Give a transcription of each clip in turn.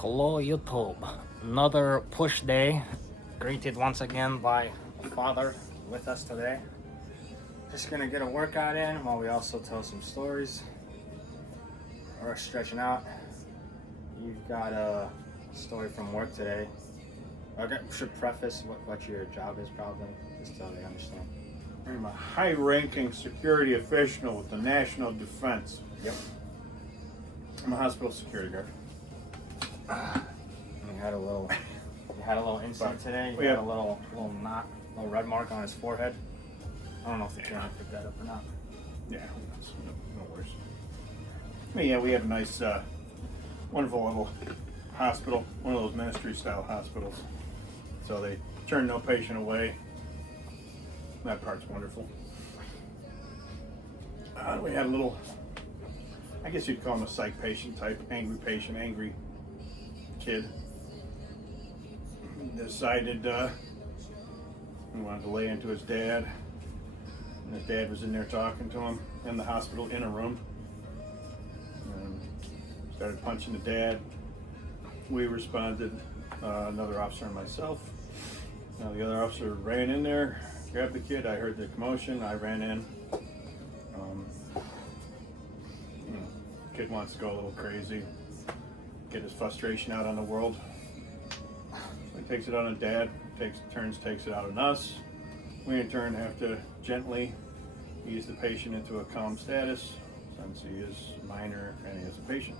Hello YouTube. Another push day. Greeted once again by Father with us today. Just gonna get a workout in while we also tell some stories. We're stretching out. You've got a story from work today. I should preface what your job is probably, just so they understand. I'm a high-ranking security official with the National Defense. Yep. I'm a hospital security guard. You had a little incident today. You Yeah. had a little knot, little red mark on his forehead. I don't know if the camera picked that up or not. Yeah, no worries. But yeah, we have a nice, wonderful little hospital, one of those ministry-style hospitals. So they turn no patient away. That part's wonderful. We had a little, I guess you'd call him a psych patient type, angry patient, angry kid. Decided he wanted to lay into his dad. And his dad was in there talking to him in the hospital in a room. And started punching the dad. We responded, another officer and myself. Now the other officer ran in there, grabbed the kid. I heard the commotion. I ran in. Kid wants to go a little crazy, get his frustration out on the world. He takes it out on dad, takes it out on us. We in turn have to gently ease the patient into a calm status since he is minor and he is a patient.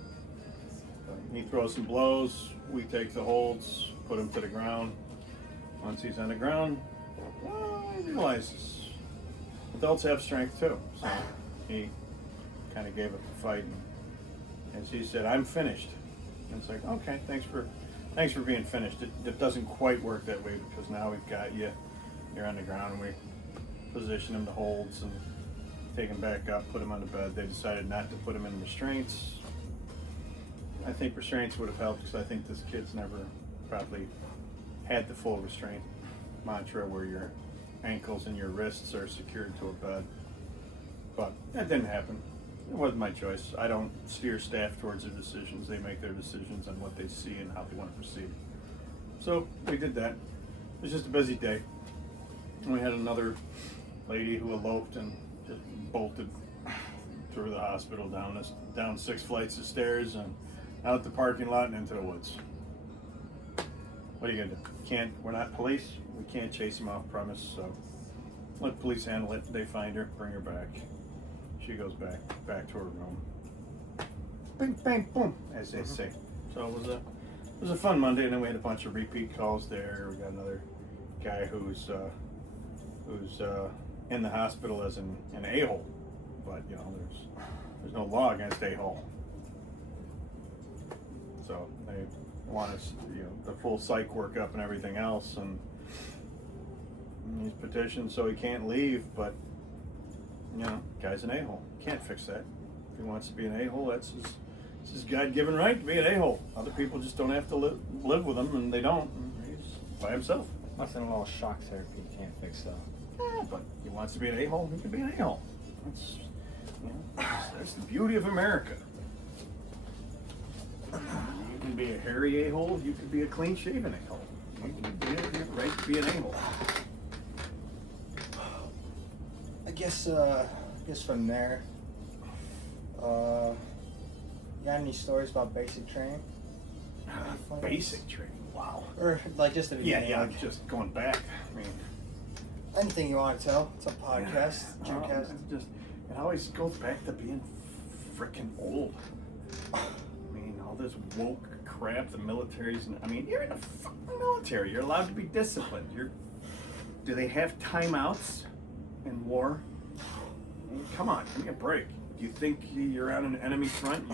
He throws some blows, we take the holds, put him to the ground. Once he's on the ground, he realizes adults have strength too. So he kind of gave up the fight and she said, "I'm finished." And it's like, okay, thanks for being finished. It doesn't quite work that way because now we've got you. You're on the ground and we position him to holds and take him back up, put him on the bed. They decided not to put him in restraints. I think restraints would have helped because I think this kid's never probably had the full restraint mantra where your ankles and your wrists are secured to a bed. But that didn't happen. It wasn't my choice. I don't steer staff towards their decisions. They make their decisions on what they see and how they want to proceed. So we did that. It was just a busy day. And we had another lady who eloped and just bolted through the hospital down 6 flights of stairs and out the parking lot and into the woods. What are you gonna do? We're not police. We can't chase them off premise, so let police handle it. They find her, bring her back. She goes back to her room. Bing, bang, boom, as they say. So it was a fun Monday, and then we had a bunch of repeat calls there. We got another guy who's in the hospital as an a-hole, but you know there's no law against a-hole. So they want us, the full psych workup and everything else, and he's petitioned so he can't leave, but guy's an a-hole. Can't fix that. If he wants to be an a-hole, that's his God-given right to be an a-hole. Other people just don't have to live with him, and they don't. He's by himself. Nothing a little shock therapy can't fix though. Yeah, but he wants to be an a-hole, he can be an a-hole. That's the beauty of America. You can be a hairy a-hole, you can be a clean-shaven a-hole. You can have the right to be an a-hole. I guess from there, you got any stories about basic training? Basic training, wow. Or like just the beginning? Yeah, just going back. I mean, anything you want to tell? It's a podcast, GymCast. It always goes back to being freaking old. I mean, all this woke crap, the military's, you're in the fucking military. You're allowed to be disciplined. Do they have timeouts in war? I mean, come on, give me a break. Do you think you're on an enemy front?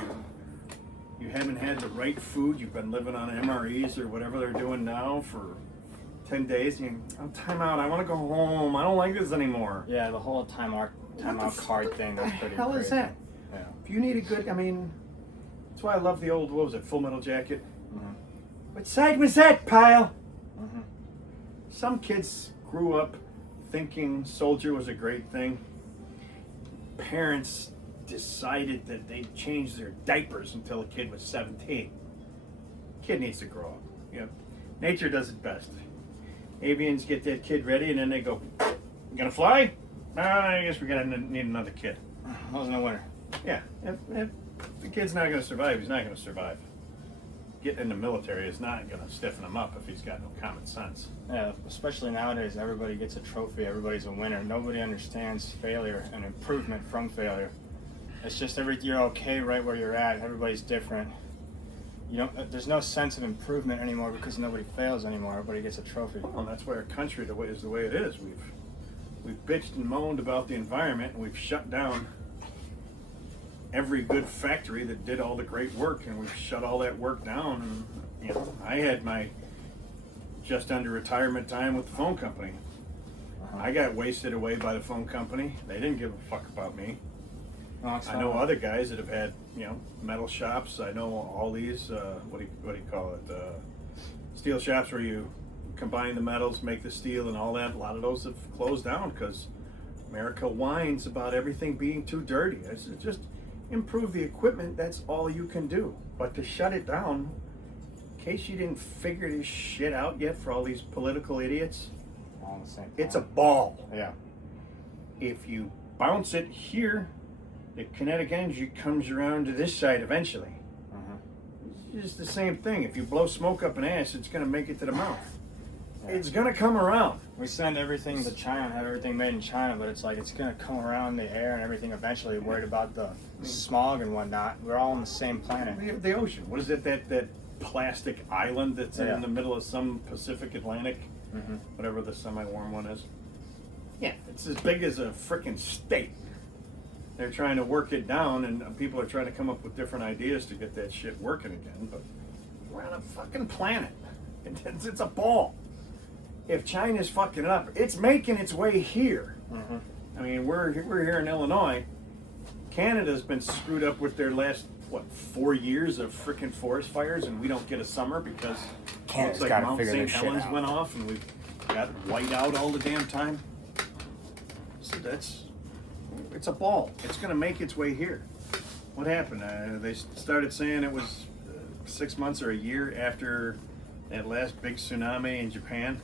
You haven't had the right food. You've been living on MREs or whatever they're doing now for 10 days. I'm time out. I want to go home. I don't like this anymore. Yeah, the whole timeout card thing. That's pretty. What the hell is that? Yeah. If you need a good, that's why I love the old, what was it, Full Metal Jacket? Mm-hmm. What side was that, pile? Mm-hmm. Some kids grew up thinking soldier was a great thing. Parents decided that they'd change their diapers until a kid was 17. Kid needs to grow up. You know, nature does it best. Avians get that kid ready, and then they go, "You gonna fly? I guess we're gonna need another kid." Wasn't no winner. Yeah, if the kid's not gonna survive, he's not gonna survive. Getting in the military is not gonna stiffen him up if he's got no common sense. Yeah, especially nowadays, everybody gets a trophy. Everybody's a winner. Nobody understands failure and improvement from failure. It's just you're okay right where you're at. Everybody's different. There's no sense of improvement anymore because nobody fails anymore. Everybody gets a trophy. Well, and that's why our country is the way it is. We've bitched and moaned about the environment, and we've shut down every good factory that did all the great work, and we've shut all that work down. And I had my just under retirement time with the phone company. I got wasted away by the phone company. They didn't give a fuck about me. I know other guys that have had, metal shops. I know all these, what do you call it? Steel shops where you combine the metals, make the steel and all that. A lot of those have closed down because America whines about everything being too dirty. It's just improve the equipment. That's all you can do. But to shut it down, in case you didn't figure this shit out yet for all these political idiots, all the same time. It's a ball. Yeah. If you bounce it here, the kinetic energy comes around to this side eventually. It's just the same thing. If you blow smoke up an ass, it's going to make it to the mouth. Yeah. It's going to come around. We send everything to China and have everything made in China, but it's like it's going to come around the air and everything eventually. Worried about the smog and whatnot. We're all on the same planet. The ocean. What is it, that plastic island that's in the middle of some Pacific Atlantic? Whatever the semi-warm one is. Yeah, it's as big as a frickin' state. They're trying to work it down, and people are trying to come up with different ideas to get that shit working again, but we're on a fucking planet. It's a ball. If China's fucking it up, it's making its way here. I mean, we're here in Illinois. Canada's been screwed up with their last, 4 years of frickin' forest fires, and we don't get a summer because Canada's it's like Mount St. Helens went off, and we've got white out all the damn time. So it's a ball. It's going to make its way here. What happened? They started saying it was 6 months or a year after that last big tsunami in Japan.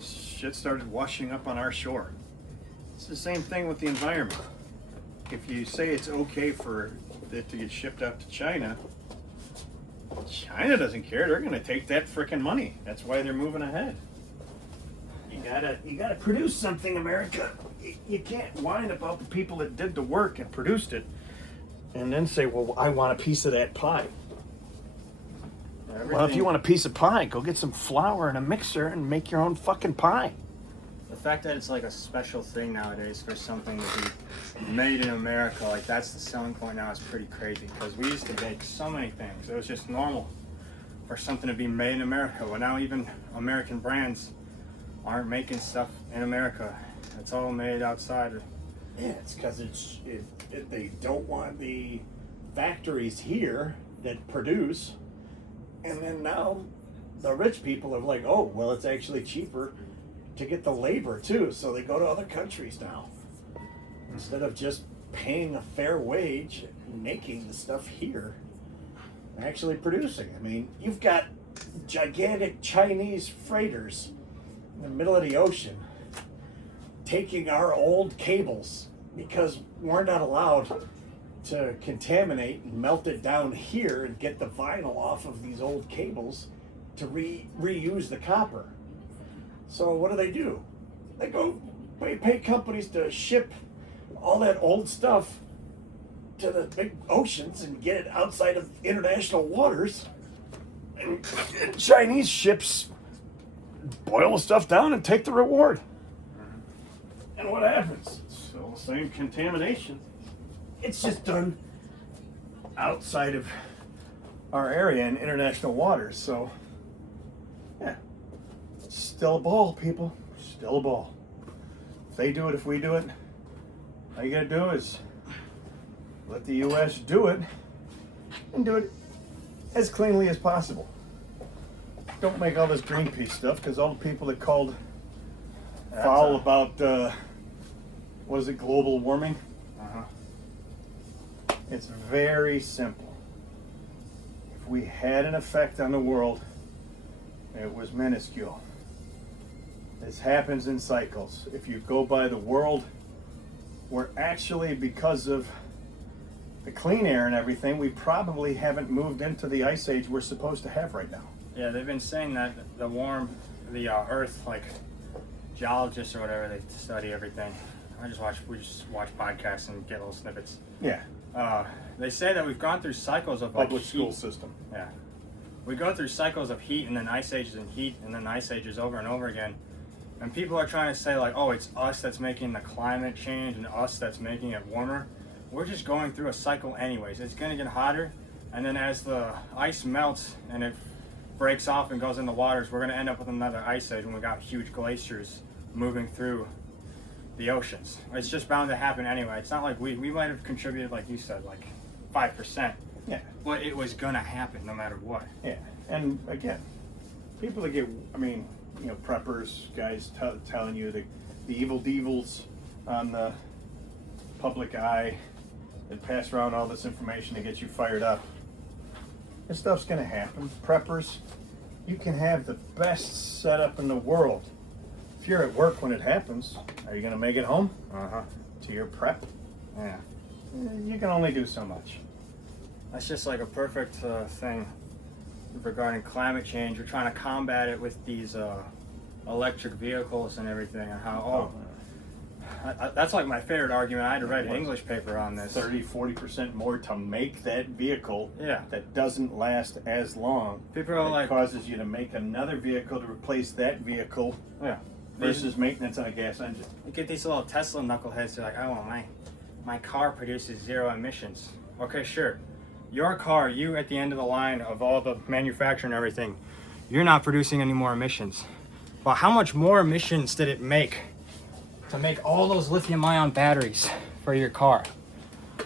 Shit started washing up on our shore. It's the same thing with the environment. If you say it's okay for it to get shipped out to China, China doesn't care. They're going to take that frickin' money. That's why they're moving ahead. You gotta produce something, America. You can't whine about the people that did the work and produced it, and then say, "Well, I want a piece of that pie." Well, if you want a piece of pie, go get some flour and a mixer and make your own fucking pie. The fact that it's like a special thing nowadays for something to be made in America, like that's the selling point now, is pretty crazy. Because we used to make so many things. It was just normal for something to be made in America. Well, now even American brands aren't making stuff in America. It's all made outside. Yeah, it's because they don't want the factories here that produce, and then now the rich people are like, oh, well, it's actually cheaper to get the labor too, so they go to other countries now instead of just paying a fair wage and making the stuff here, actually producing. I mean, you've got gigantic Chinese freighters in the middle of the ocean taking our old cables because we're not allowed to contaminate and melt it down here and get the vinyl off of these old cables to reuse the copper. So what do? They go pay companies to ship all that old stuff to the big oceans and get it outside of international waters. And Chinese ships boil the stuff down and take the reward. And what happens? It's all the same contamination. It's just done outside of our area in international waters. So, yeah, it's still a ball, people. Still a ball. If they do it, if we do it, all you gotta do is let the U.S. do it and do it as cleanly as possible. Don't make all this Greenpeace stuff, because all the people that called foul about, what is it, global warming? It's very simple. If we had an effect on the world, it was minuscule. This happens in cycles. If you go by the world, we're actually, because of the clean air and everything, we probably haven't moved into the ice age we're supposed to have right now. Yeah, they've been saying that the Earth, like geologists or whatever, they study everything. We just watch podcasts and get little snippets. Yeah. They say that we've gone through cycles of Public like, school heat. system. Yeah. We go through cycles of heat and then ice ages and heat and then ice ages over and over again. And people are trying to say like, oh, it's us that's making the climate change and us that's making it warmer. We're just going through a cycle anyways. It's going to get hotter. And then as the ice melts and it breaks off and goes in the waters, we're going to end up with another ice age when we got huge glaciers moving through the oceans. It's just bound to happen anyway. It's not like we might have contributed, like you said, like 5%. Yeah. But it was going to happen no matter what. Yeah. And again, people that get, preppers, guys telling you the evil devils on the public eye that pass around all this information to get you fired up. This stuff's going to happen. Preppers, you can have the best setup in the world. If you're at work when it happens, are you going to make it home to your prep? Yeah. You can only do so much. That's just like a perfect thing regarding climate change. We're trying to combat it with these electric vehicles and everything, and how that's like my favorite argument. I had to write an English paper on this. 30-40% more to make that vehicle that doesn't last as long. People are like, causes you to make another vehicle to replace that vehicle versus maintenance on a gas engine. You get these little Tesla knuckleheads. They're like, oh, well, my car produces 0 emissions. Okay, sure. Your car, you at the end of the line of all the manufacturing and everything, you're not producing any more emissions. But how much more emissions did it make to make all those lithium-ion batteries for your car?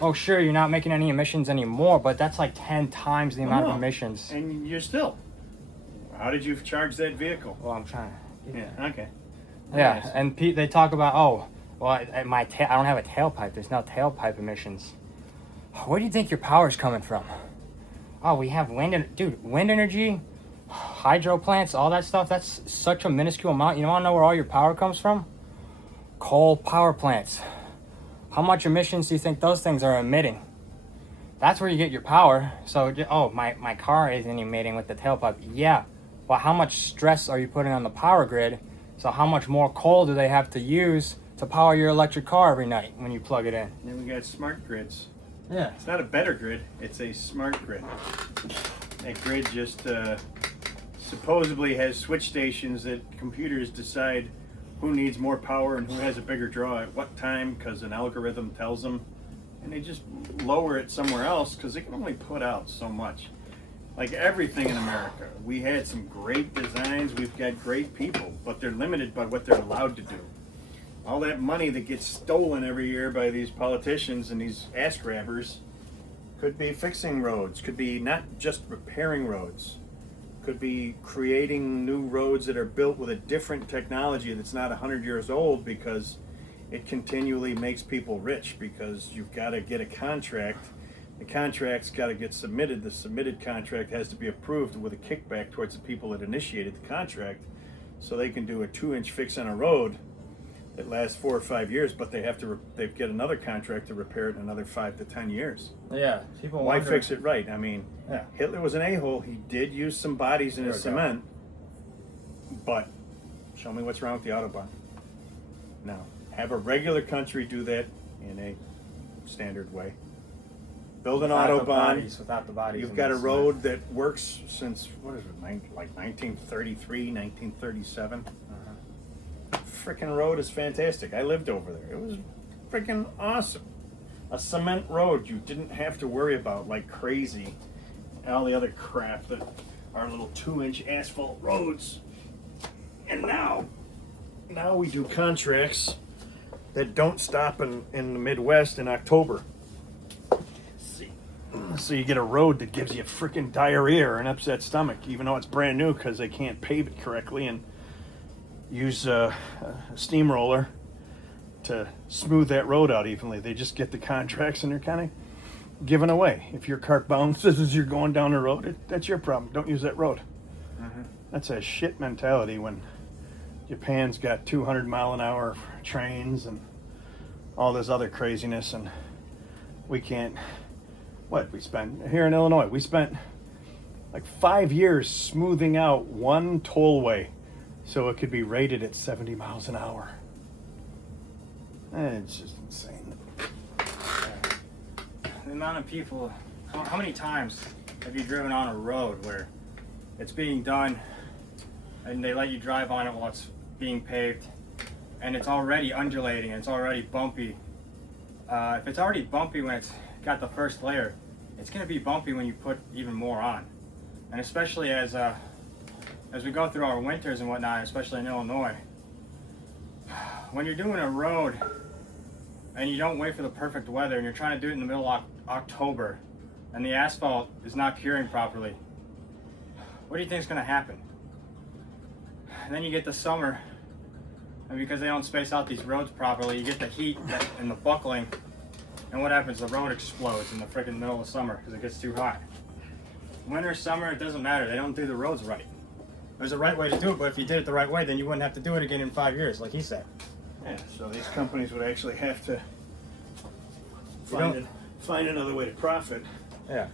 Oh, sure, you're not making any emissions anymore, but that's like 10 times the amount of emissions. And you're still. How did you charge that vehicle? Well, I'm trying to. Yeah, okay. Yeah, Nice. and they talk about, I don't have a tailpipe. There's no tailpipe emissions. Where do you think your power's coming from? Oh, we have wind energy, hydro plants, all that stuff. That's such a minuscule amount. You want to know where all your power comes from? Coal power plants. How much emissions do you think those things are emitting? That's where you get your power. So, my car isn't emitting with the tailpipe. Yeah, but how much stress are you putting on the power grid? So how much more coal do they have to use to power your electric car every night when you plug it in? Then we got smart grids. Yeah. It's not a better grid, it's a smart grid. That grid just supposedly has switch stations that computers decide who needs more power and who has a bigger draw at what time because an algorithm tells them. And they just lower it somewhere else because they can only put out so much. Like everything in America, we had some great designs, we've got great people, but they're limited by what they're allowed to do. All that money that gets stolen every year by these politicians and these ass grabbers could be fixing roads, could be not just repairing roads, could be creating new roads that are built with a different technology that's not 100 years old because it continually makes people rich because you've got to get a contract. The contract's got to get submitted. The submitted contract has to be approved with a kickback towards the people that initiated the contract so they can do a 2-inch fix on a road that lasts 4 or 5 years, but they get another contract to repair it in another 5 to 10 years. Yeah, people Why wonder, fix it right? I mean, Hitler was an a-hole. He did use some bodies in his cement, but show me what's wrong with the Autobahn. Now, have a regular country do that in a standard way. Build an Autobahn. Without the bodies. You've got a road that works since, what is it, like 1933, 1937. Frickin' road is fantastic. I lived over there. It was frickin' awesome. A cement road you didn't have to worry about like crazy. And all the other crap that are little 2-inch asphalt roads. And now we do contracts that don't stop in the Midwest in October. So you get a road that gives you frickin' diarrhea or an upset stomach, even though it's brand new because they can't pave it correctly and use a steamroller to smooth that road out evenly. They just get the contracts and they're kind of given away. If your cart bounces as you're going down the road, that's your problem. Don't use that road. Mm-hmm. That's a shit mentality when Japan's got 200-mile-an-hour trains and all this other craziness, and we can't. What we spent here in Illinois, we spent like 5 years smoothing out one tollway so it could be rated at 70 miles an hour. It's just insane. The amount of people, how many times have you driven on a road where it's being done and they let you drive on it while it's being paved and it's already undulating and it's already bumpy? If it's already bumpy when it's got the first layer, it's going to be bumpy when you put even more on. And especially as we go through our winters and whatnot, especially in Illinois, when you're doing a road and you don't wait for the perfect weather and you're trying to do it in the middle of October and the asphalt is not curing properly, what do you think is going to happen? And then you get the summer, and because they don't space out these roads properly, you get the heat and the buckling, and what happens? The road explodes in the freaking middle of summer because it gets too hot. Winter, summer, it doesn't matter. They don't do the roads right. There's a right way to do it, but if you did it the right way, then you wouldn't have to do it again in 5 years, like he said. Yeah, so these companies would actually have to Find another way to profit Yeah.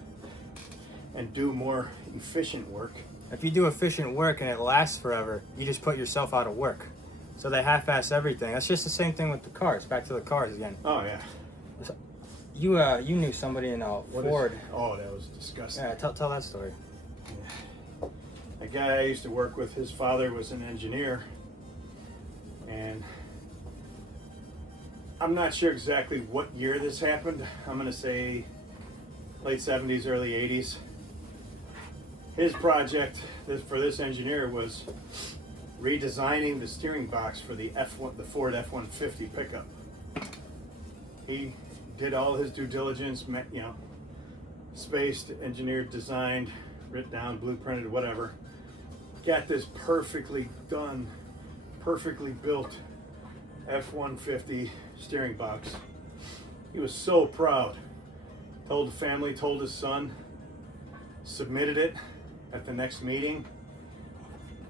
and do more efficient work. If you do efficient work and it lasts forever, you just put yourself out of work. So they half-ass everything. That's just the same thing with the cars. Back to the cars again. Oh yeah. You knew somebody in Ford. Oh, that was disgusting. Yeah, tell that story. A guy I used to work with, his father was an engineer, and I'm not sure exactly what year this happened. I'm going to say late 70s, early 80s. His project for this engineer was redesigning the steering box for the Ford F-150 pickup. He did all his due diligence, spaced, engineered, designed, written down, blueprinted, whatever. Got this perfectly done, perfectly built F-150 steering box. He was so proud. Told the family, told his son, submitted it at the next meeting.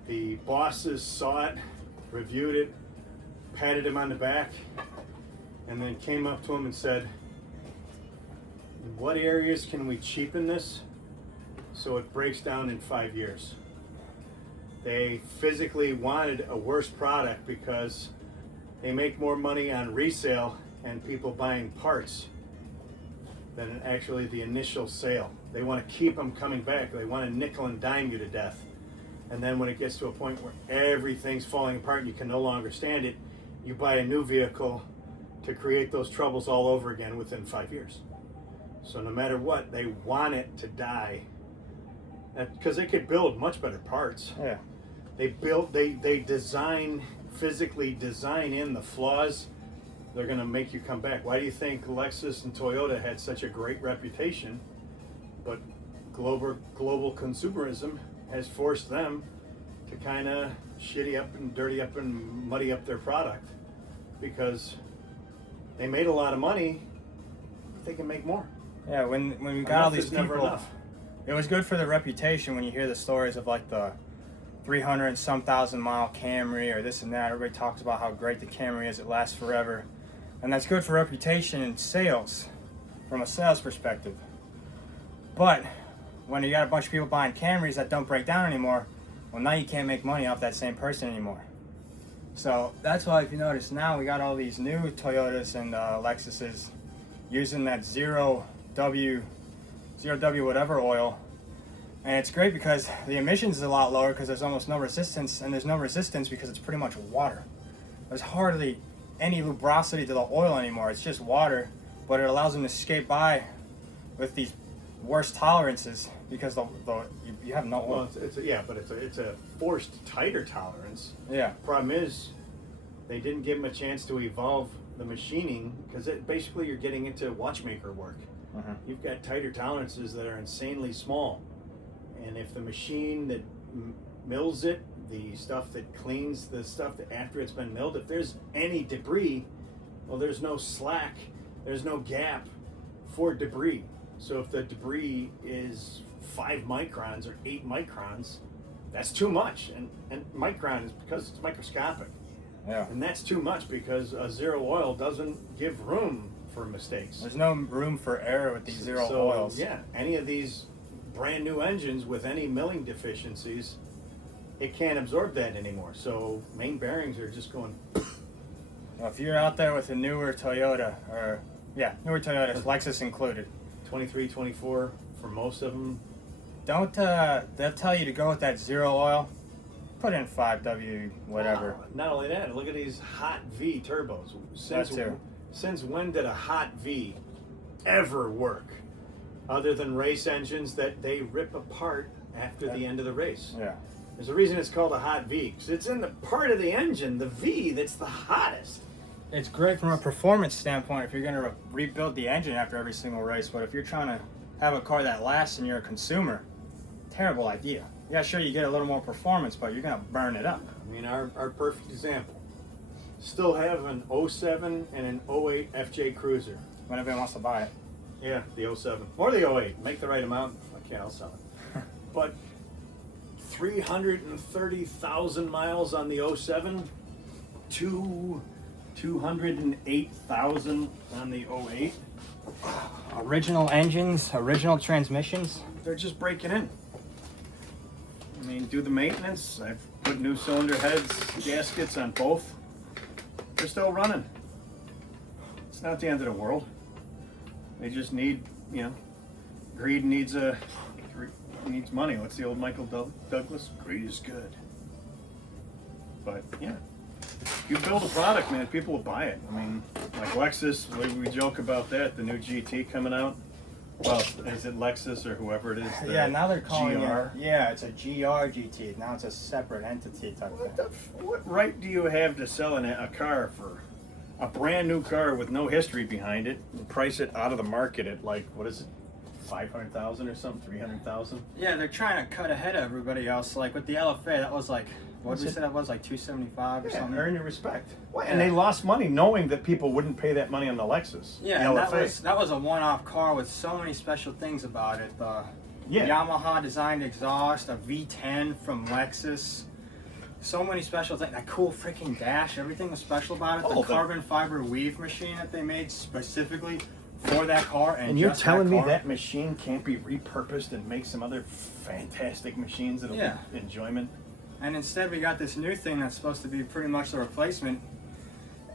The bosses saw it, reviewed it, patted him on the back, and then came up to him and said, what areas can we cheapen this so it breaks down in 5 years? They physically wanted a worse product because they make more money on resale and people buying parts than actually the initial sale. They want to keep them coming back. They want to nickel and dime you to death. And then when it gets to a point where everything's falling apart and you can no longer stand it, you buy a new vehicle to create those troubles all over again within 5 years. So no matter what, they want it to die. Because they could build much better parts. Yeah. They physically design in the flaws. They're going to make you come back. Why do you think Lexus and Toyota had such a great reputation, but global consumerism has forced them to kind of shitty up and dirty up and muddy up their product because they made a lot of money, but they can make more. Yeah, when we got all these people, never enough. It was good for the reputation when you hear the stories of like the 300 and some thousand mile Camry or this and that. Everybody talks about how great the Camry is, it lasts forever. And that's good for reputation and sales, from a sales perspective. But when you got a bunch of people buying Camrys that don't break down anymore, well, now you can't make money off that same person anymore. So that's why, if you notice now, we got all these new Toyotas and Lexuses using that zero W whatever oil. And it's great because the emissions is a lot lower because there's almost no resistance, and there's no resistance because it's pretty much water. There's hardly any lubrosity to the oil anymore. It's just water, but it allows them to skate by with these worse tolerances because you have no oil. Well, it's a forced tighter tolerance. Yeah. Problem is, they didn't give them a chance to evolve the machining because basically you're getting into watchmaker work. Uh-huh. You've got tighter tolerances that are insanely small, and if the machine that mills it, the stuff that cleans the stuff that after it's been milled, if there's any debris, well, there's no slack, there's no gap for debris. So if the debris is 5 microns or 8 microns, that's too much. And micron is because it's microscopic. Yeah. And that's too much because a zero oil doesn't give room for mistakes. There's no room for error with these zero So, oils. yeah, any of these brand new engines with any milling deficiencies, it can't absorb that anymore. So main bearings are just going. Well, if you're out there with a newer Toyota, newer Toyotas, Lexus included, 23, 24 for most of them. don't they'll tell you to go with that zero oil. Put in 5W whatever. Not only that, look at these hot V turbos. Since when did a hot V ever work? Other than race engines that they rip apart after the end of the race. Yeah. There's a reason it's called a hot V, because it's in the part of the engine, the V, that's the hottest. It's great from a performance standpoint if you're going to rebuild the engine after every single race, but if you're trying to have a car that lasts and you're a consumer, terrible idea. Yeah, sure, you get a little more performance, but you're going to burn it up. I mean, our perfect example. Still have an 07 and an 08 FJ Cruiser. When everybody wants to buy it. Yeah, the 07. Or the 08. Make the right amount. Okay, I'll sell it. But 330,000 miles on the 07, 208,000 on the 08. Original engines, original transmissions. They're just breaking in. I mean, do the maintenance. I've put new cylinder heads, gaskets on both. They're still running. It's not the end of the world. They just need, greed needs money. What's the old Michael Douglas? Greed is good. But yeah, you build a product, man, people will buy it. I mean, like Lexus, we joke about that, the new GT coming out. Well, is it Lexus or whoever it is? Yeah, now they're calling GR? it. Yeah, it's a GR GT. Now it's a separate entity type thing. What right do you have to sell a car for a brand new car with no history behind it and price it out of the market at like, what is it, 500,000 or something, 300,000? Yeah, they're trying to cut ahead of everybody else. Like with the LFA, that was like, what did we say that was, like 275 or something? Earn your respect. Well, and they lost money knowing that people wouldn't pay that money on the Lexus. Yeah, the and LFA. that was a one-off car with so many special things about it. The Yeah. Yamaha designed exhaust, a V10 from Lexus. So many special things. That cool freaking dash, everything was special about it. The carbon fiber weave machine that they made specifically for that car. And you're telling me that machine can't be repurposed and make some other fantastic machines that'll be enjoyment? And instead we got this new thing that's supposed to be pretty much the replacement.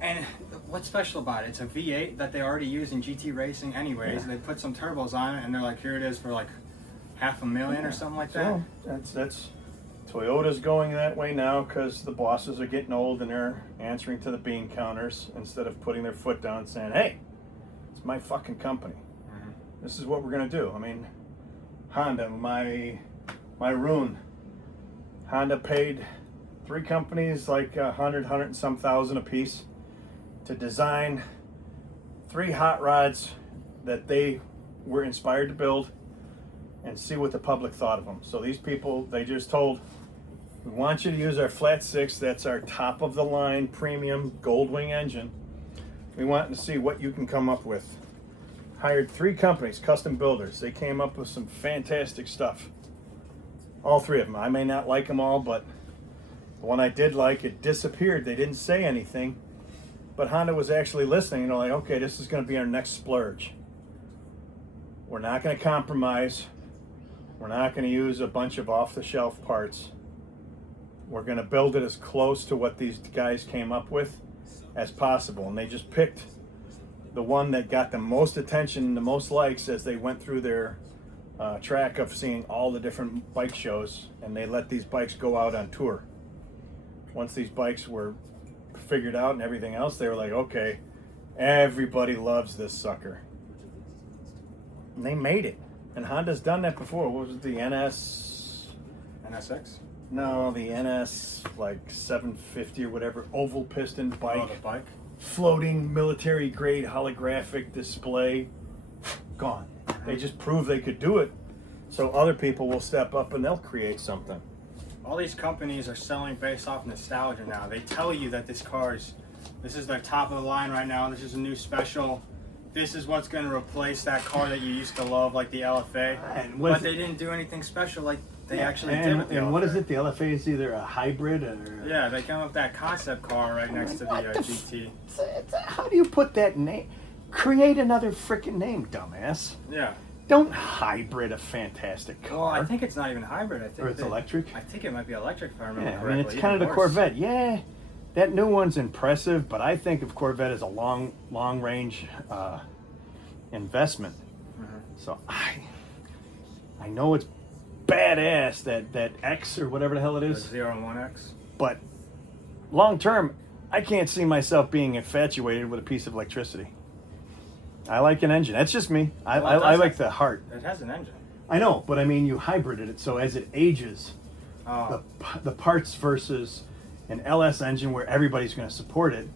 And what's special about it? It's a V8 that they already use in GT racing anyways. Yeah. They put some turbos on it and they're like, here it is for like $500,000 or something like that. That's Toyota's going that way now because the bosses are getting old and they're answering to the bean counters instead of putting their foot down and saying, hey, it's my fucking company. Mm-hmm. This is what we're going to do. I mean, Honda, my Rune. Honda paid 3 companies like 100 and some thousand a piece to design 3 hot rods that they were inspired to build and see what the public thought of them. So these people, they just told, we want you to use our flat 6, that's our top of the line premium Goldwing engine. We want to see what you can come up with. Hired 3 companies, custom builders. They came up with some fantastic stuff. All 3 of them. I may not like them all, but the one I did like, it disappeared. They didn't say anything, but Honda was actually listening. You know, like, okay, this is going to be our next splurge. We're not going to compromise. We're not going to use a bunch of off-the-shelf parts. We're going to build it as close to what these guys came up with as possible. And they just picked the one that got the most attention, the most likes as they went through their track of seeing all the different bike shows, and they let these bikes go out on tour. Once these bikes were figured out and everything else, they were like, okay, everybody loves this sucker. And they made it. And Honda's done that before. What was it, the NSX? No, the NS like 750 or whatever, oval piston bike. Oh, the bike? Floating military grade holographic display. Gone. They just proved they could do it, so other people will step up and they'll create something. All these companies are selling based off nostalgia now. They tell you that this is their top of the line right now. This is a new special this is what's going to replace that car that you used to love, like the LFA. And But they didn't do anything special like they actually did and, with the and LFA. what is it? The LFA is either a hybrid or... Yeah, they come up with that concept car right next to the What the GT. How do you put that name? Create another freaking name, dumbass. Yeah. Don't hybrid a fantastic car. Well, I think it's not even hybrid. I think Or it's electric? I think it might be electric if I remember Yeah, I correctly. mean, it's kind of the Even worse. Corvette. Yeah, that new one's impressive, but I think of Corvette as a long range investment. Mhm. So I know it's badass, that X or whatever the hell it The is, 0 and 1X. but long term, I can't see myself being infatuated with a piece of electricity. I like an engine. That's just me. I Well, it does like have- the heart. It has an engine. I know, but I mean, you hybrided it, so as it ages, Oh, the parts versus an LS engine where everybody's going to support it.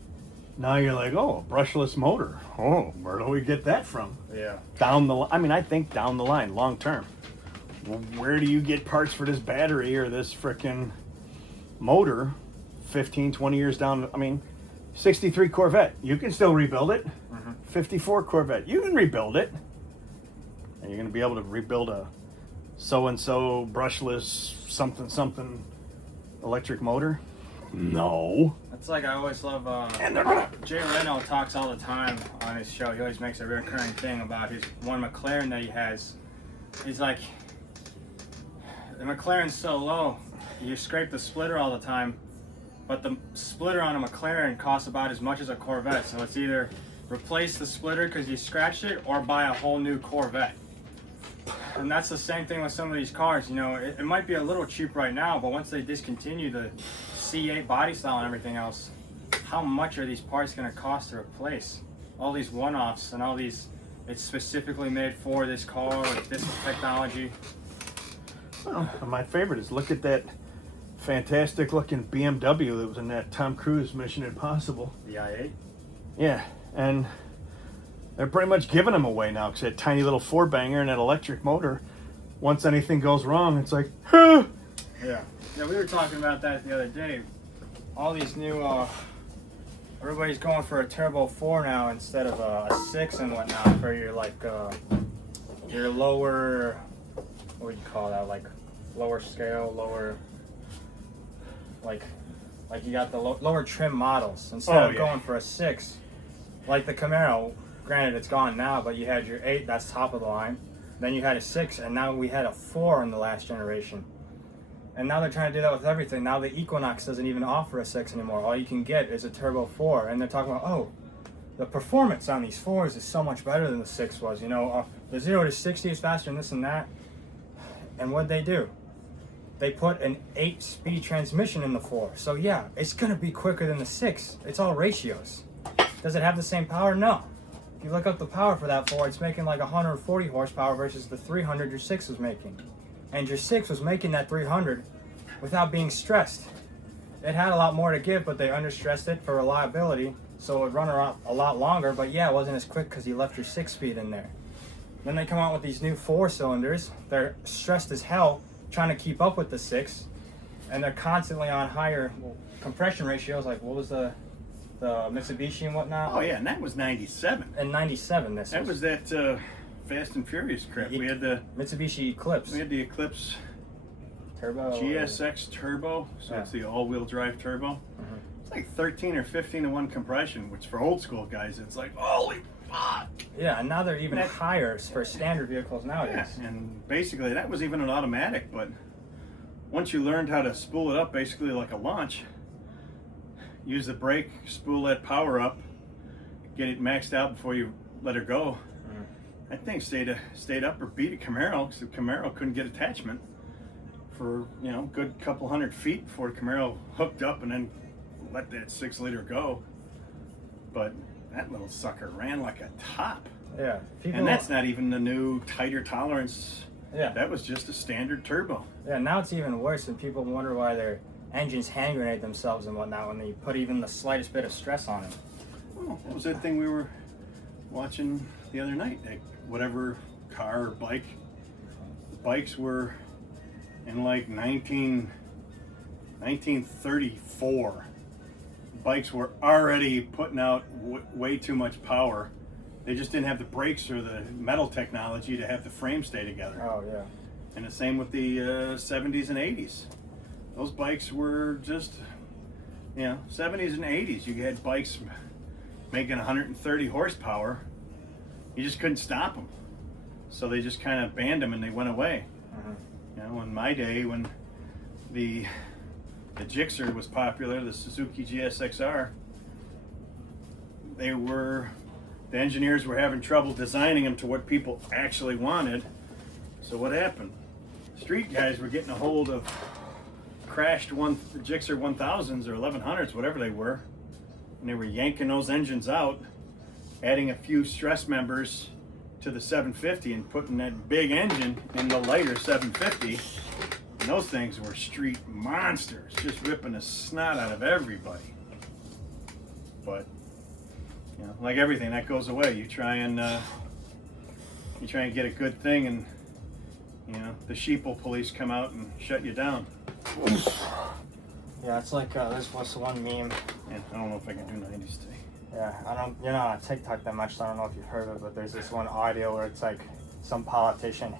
Now you're like, oh, a brushless motor. Oh, where do we get that from? yeah. Down the line. I mean, I think down the line, long term. Where do you get parts for this battery or this frickin' motor 15, 20 years down? I mean, 63 Corvette, you can still rebuild it. Mhm. 54 Corvette, you can rebuild it. And you're going to be able to rebuild a so-and-so brushless something electric motor? No. It's like I always love. And they're gonna... Jay Leno talks all the time on his show. He always makes a recurring thing about his one McLaren that he has. He's like, the McLaren's so low, you scrape the splitter all the time, but the splitter on a McLaren costs about as much as a Corvette. So it's either replace the splitter because you scratched it or buy a whole new Corvette. And that's the same thing with some of these cars. You know, it might be a little cheap right now, but once they discontinue the C8 body style and everything else, how much are these parts going to cost to replace? All these one-offs and all these, it's specifically made for this car with this technology. Well, my favorite is look at that fantastic looking BMW that was in that Tom Cruise Mission Impossible. The i8? Yeah, and they're pretty much giving them away now because that tiny little four-banger and that electric motor, once anything goes wrong, it's like, huh. Yeah. Yeah, we were talking about that the other day. All these new, everybody's going for a Turbo 4 now instead of a 6 and whatnot for your, like, your lower, what would you call that, like, lower scale, lower, like you got the lower trim models. Instead of going for a 6, like the Camaro, granted it's gone now, but you had your 8, that's top of the line. Then you had a 6, and now we had a 4 in the last generation. And now they're trying to do that with everything. Now the Equinox doesn't even offer a 6 anymore. All you can get is a Turbo 4. And they're talking about, oh, the performance on these 4s is so much better than the 6 was. You know, the 0 to 60 is faster and this and that. And what'd they do? They put an 8-speed transmission in the 4. So yeah, it's going to be quicker than the 6. It's all ratios. Does it have the same power? No. If you look up the power for that 4, it's making like 140 horsepower versus the 300 your 6 was making. And your 6 was making that 300 without being stressed. It had a lot more to give, but they understressed it for reliability, so it would run around a lot longer, but yeah, it wasn't as quick because you left your 6-speed in there. Then they come out with these new 4-cylinders. They're stressed as hell trying to keep up with the 6, and they're constantly on higher compression ratios, like what was the Mitsubishi and whatnot? Oh yeah, and that was 97. And 97 this That was that Fast and Furious crap. We had the Mitsubishi Eclipse. We had the Eclipse Turbo. GSX Turbo, so Yeah. it's the all-wheel drive turbo. Mhm. It's like 13 or 15 to 1 compression, which for old school guys, it's like, holy fuck! Yeah, and now they're even higher for standard vehicles nowadays. Yeah, and basically that was even an automatic, but once you learned how to spool it up basically like a launch, use the brake, spool that power up, get it maxed out before you let her go. That thing stayed up or beat a Camaro because the Camaro couldn't get attachment for, you know, good couple hundred feet before the Camaro hooked up and then let that 6-liter go. But that little sucker ran like a top. Yeah. And that's not even the new tighter tolerance. Yeah. That was just a standard turbo. Yeah, now it's even worse, and people wonder why their engines hand grenade themselves and whatnot when they put even the slightest bit of stress on it. Oh, what was that thing we were watching the other night? Like whatever car or bike. The bikes were in like 1934. Bikes were already putting out way too much power They just didn't have the brakes or the metal technology to have the frame stay together. Oh yeah. And the same with the 70s and 80s. Those bikes were just, 70s and 80s. You had bikes making 130 horsepower. You just couldn't stop them. So they just kind of banned them and they went away. In my day, when the Gixxer was popular, the Suzuki GSXR, the engineers were having trouble designing them to what people actually wanted. So what happened? Street guys were getting a hold of crashed Gixxer 1000s or 1100s, whatever they were, and they were yanking those engines out, adding a few stress members to the 750 and putting that big engine in the lighter 750. And those things were street monsters, just ripping the snot out of everybody. But like everything, that goes away. You try and get a good thing, and the sheeple police come out and shut you down. Yeah, it's like what's the one meme? Yeah, I don't know if I can do 90s today. Yeah, I don't. You're not on TikTok that much, so I don't know if you've heard of it. But there's this one audio where it's like some politician.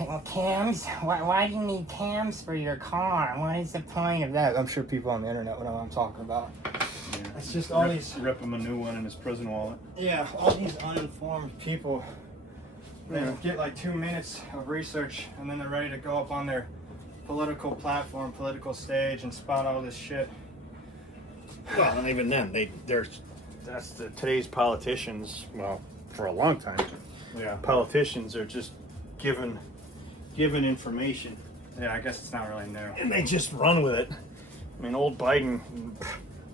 Well, cams. Why do you need cams for your car? What is the point of that? I'm sure people on the internet know what I'm talking about. Yeah. It's just all these. Rip him a new one in his prison wallet. Yeah, all these uninformed people. They get like 2 minutes of research, and then they're ready to go up on their political platform, political stage, and spout all this shit. Well, and even then, today's politicians. Well, for a long time, politicians are just given information. Yeah, I guess it's not really new. And they just run with it. I mean, old Biden.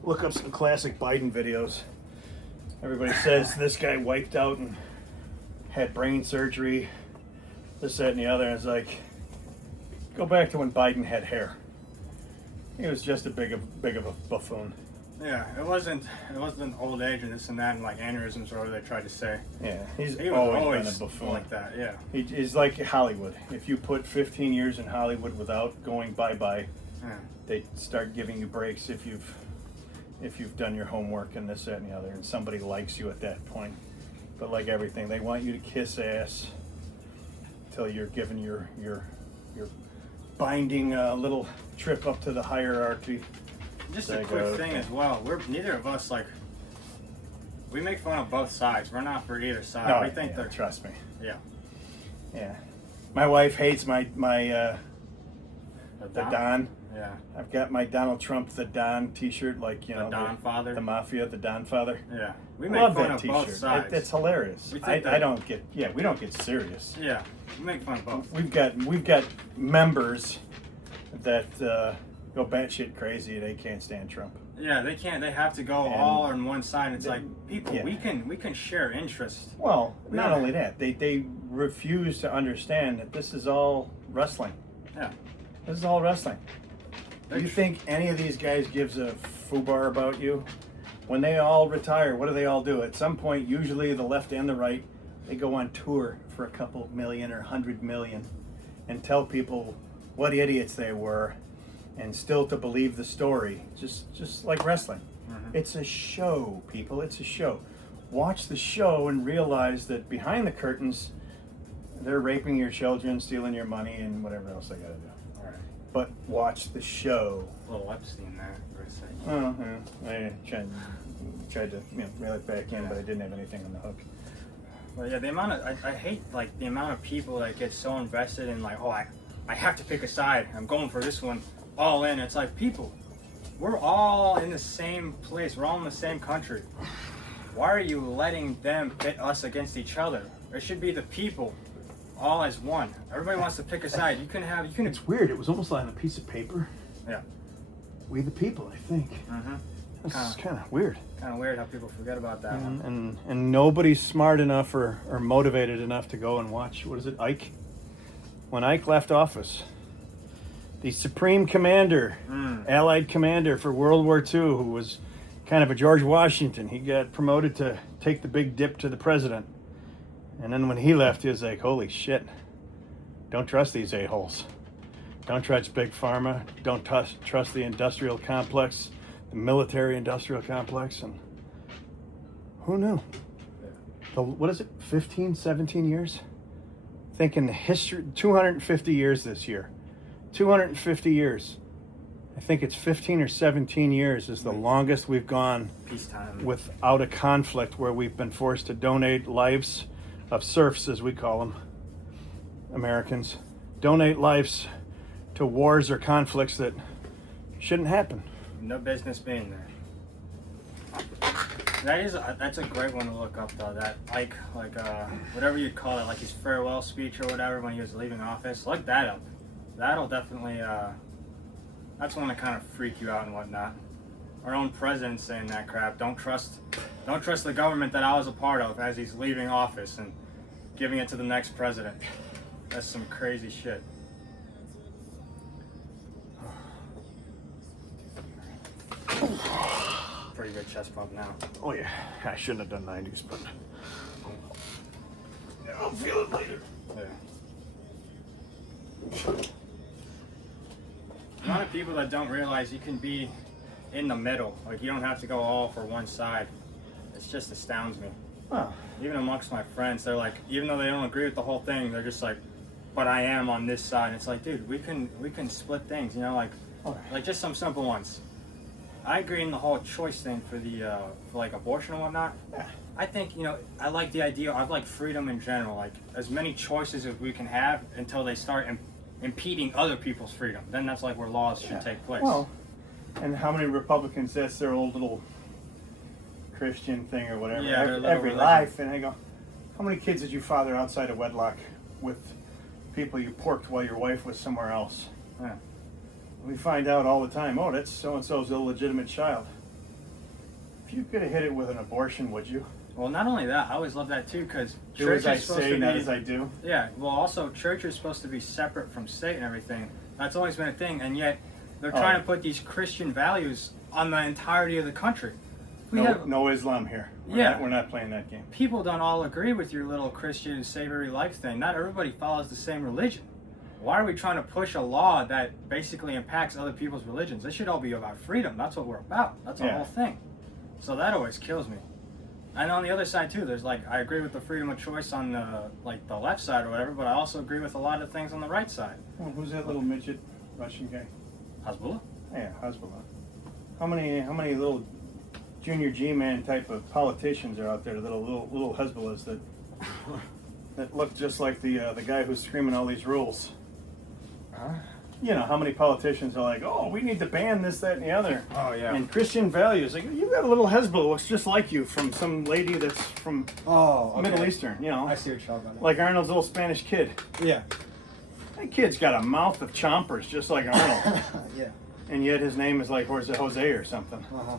Look up some classic Biden videos. Everybody says this guy wiped out and had brain surgery, this, that, and the other. And it's like, go back to when Biden had hair. He was just a big of a buffoon. Yeah, it wasn't old age and this and that and like aneurysms or whatever they tried to say. Yeah, he was always been a buffoon like that. Yeah, he's like Hollywood. If you put 15 years in Hollywood without going bye-bye, they start giving you breaks if you've done your homework and this, that, and the other, and somebody likes you at that point. But like everything, they want you to kiss ass until you're given your binding little trip up to the hierarchy. Just a quick thing as well. Neither of us we make fun of both sides. We're not for either side. No, we think that. Trust me. Yeah. Yeah. My wife hates my the Don. Yeah. I've got my Donald Trump the Don T-shirt, like the Don Father, the Mafia, the Don Father. Yeah. We make fun of both sides. It's hilarious. I don't get. Yeah, we don't get serious. Yeah. We make fun of both. We've got members that go batshit crazy. They can't stand Trump. Yeah, they can't. They have to go all on one side. It's like people. Yeah. We can share interests. Well, not only that, they refuse to understand that this is all wrestling. Yeah. This is all wrestling. Do you think any of these guys gives a foobar about you? When they all retire, what do they all do? At some point, usually the left and the right, they go on tour for a couple million or 100 million and tell people what idiots they were and still to believe the story. Just like wrestling. Mm-hmm. It's a show, people. It's a show. Watch the show and realize that behind the curtains, they're raping your children, stealing your money, and whatever else they got to do. But watch the show. A little Epstein there for a second. Oh, yeah. I tried to reel it back in, but I didn't have anything on the hook. Well, yeah, the amount of I hate like the amount of people that get so invested in like, oh, I have to pick a side. I'm going for this one, all in. It's like, people, we're all in the same place. We're all in the same country. Why are you letting them pit us against each other? It should be the people. All as one. Everybody wants to pick a side. You can. It's weird. It was almost like on a piece of paper. Yeah. We the people, I think. Mm-hmm. This is kind of weird. Kind of weird how people forget about that one. And nobody's smart enough or motivated enough to go and watch. What is it, Ike? When Ike left office, the Supreme Commander, Allied Commander for World War II, who was kind of a George Washington, he got promoted to take the big dip to the president. And then when he left, he was like, holy shit, don't trust these a-holes. Don't trust Big Pharma. Don't trust the industrial complex, the military industrial complex. And who knew? what is it, 15, 17 years? Thinking the history, 250 years this year. 250 years. I think it's 15 or 17 years is the longest we've gone Peacetime. without a conflict where we've been forced to donate lives of serfs, as we call them, Americans. Donate lives to wars or conflicts that shouldn't happen. No business being there. That's a great one to look up though. That like whatever you call it, like his farewell speech or whatever when he was leaving office. Look that up. That'll definitely that's one to kind of freak you out and whatnot. Our own president saying that crap. Don't trust the government that I was a part of as he's leaving office and giving it to the next president. That's some crazy shit. Pretty good chest pump now. Oh yeah, I shouldn't have done 90s, but I'll feel it later. Yeah. A lot of people that don't realize you can be in the middle. Like you don't have to go all for one side. It just astounds me. Wow. Even amongst my friends, they're like, even though they don't agree with the whole thing, they're just like, but I am on this side. It's like, dude, we can split things, you know, like just some simple ones. I agree in the whole choice thing for the for like abortion and whatnot. Yeah. I think, you know, I like the idea of like freedom in general, like as many choices as we can have until they start impeding other people's freedom. Then that's like where laws should take place. Well, and how many Republicans, that's their old little Christian thing or whatever, Yeah, their little every religion. life. And I go, how many kids did you father outside of wedlock with people you porked while your wife was somewhere else? Yeah. We find out all the time, oh, that's so-and-so's illegitimate child. If you could have hit it with an abortion, would you? Well, not only that, I always love that too, because Do church as I is supposed say, to not be, as I do. yeah. Well, also church is supposed to be separate from state and everything. That's always been a thing, and yet they're trying to put these Christian values on the entirety of the country. No Islam here. We're not playing that game. People don't all agree with your little Christian savory life thing. Not everybody follows the same religion. Why are we trying to push a law that basically impacts other people's religions? This should all be about freedom. That's what we're about. That's our whole thing. So that always kills me. And on the other side too, there's like, I agree with the freedom of choice on the the left side or whatever, but I also agree with a lot of things on the right side. Oh, who's that little midget Russian guy? Hezbollah? Yeah, Hezbollah. How many little junior G-man type of politicians are out there? Little Hezbollahs that look just like the guy who's screaming all these rules. Huh? You know, how many politicians are like, oh, we need to ban this, that, and the other. Oh, yeah. And Christian values. Like, you got a little Hezbollah looks just like you from some lady that's from Middle Eastern, you know. I see what you're talking about. Like Arnold's little Spanish kid. Yeah. That kid's got a mouth of chompers just like Arnold. Yeah. And yet his name is like Jose or something. Uh-huh.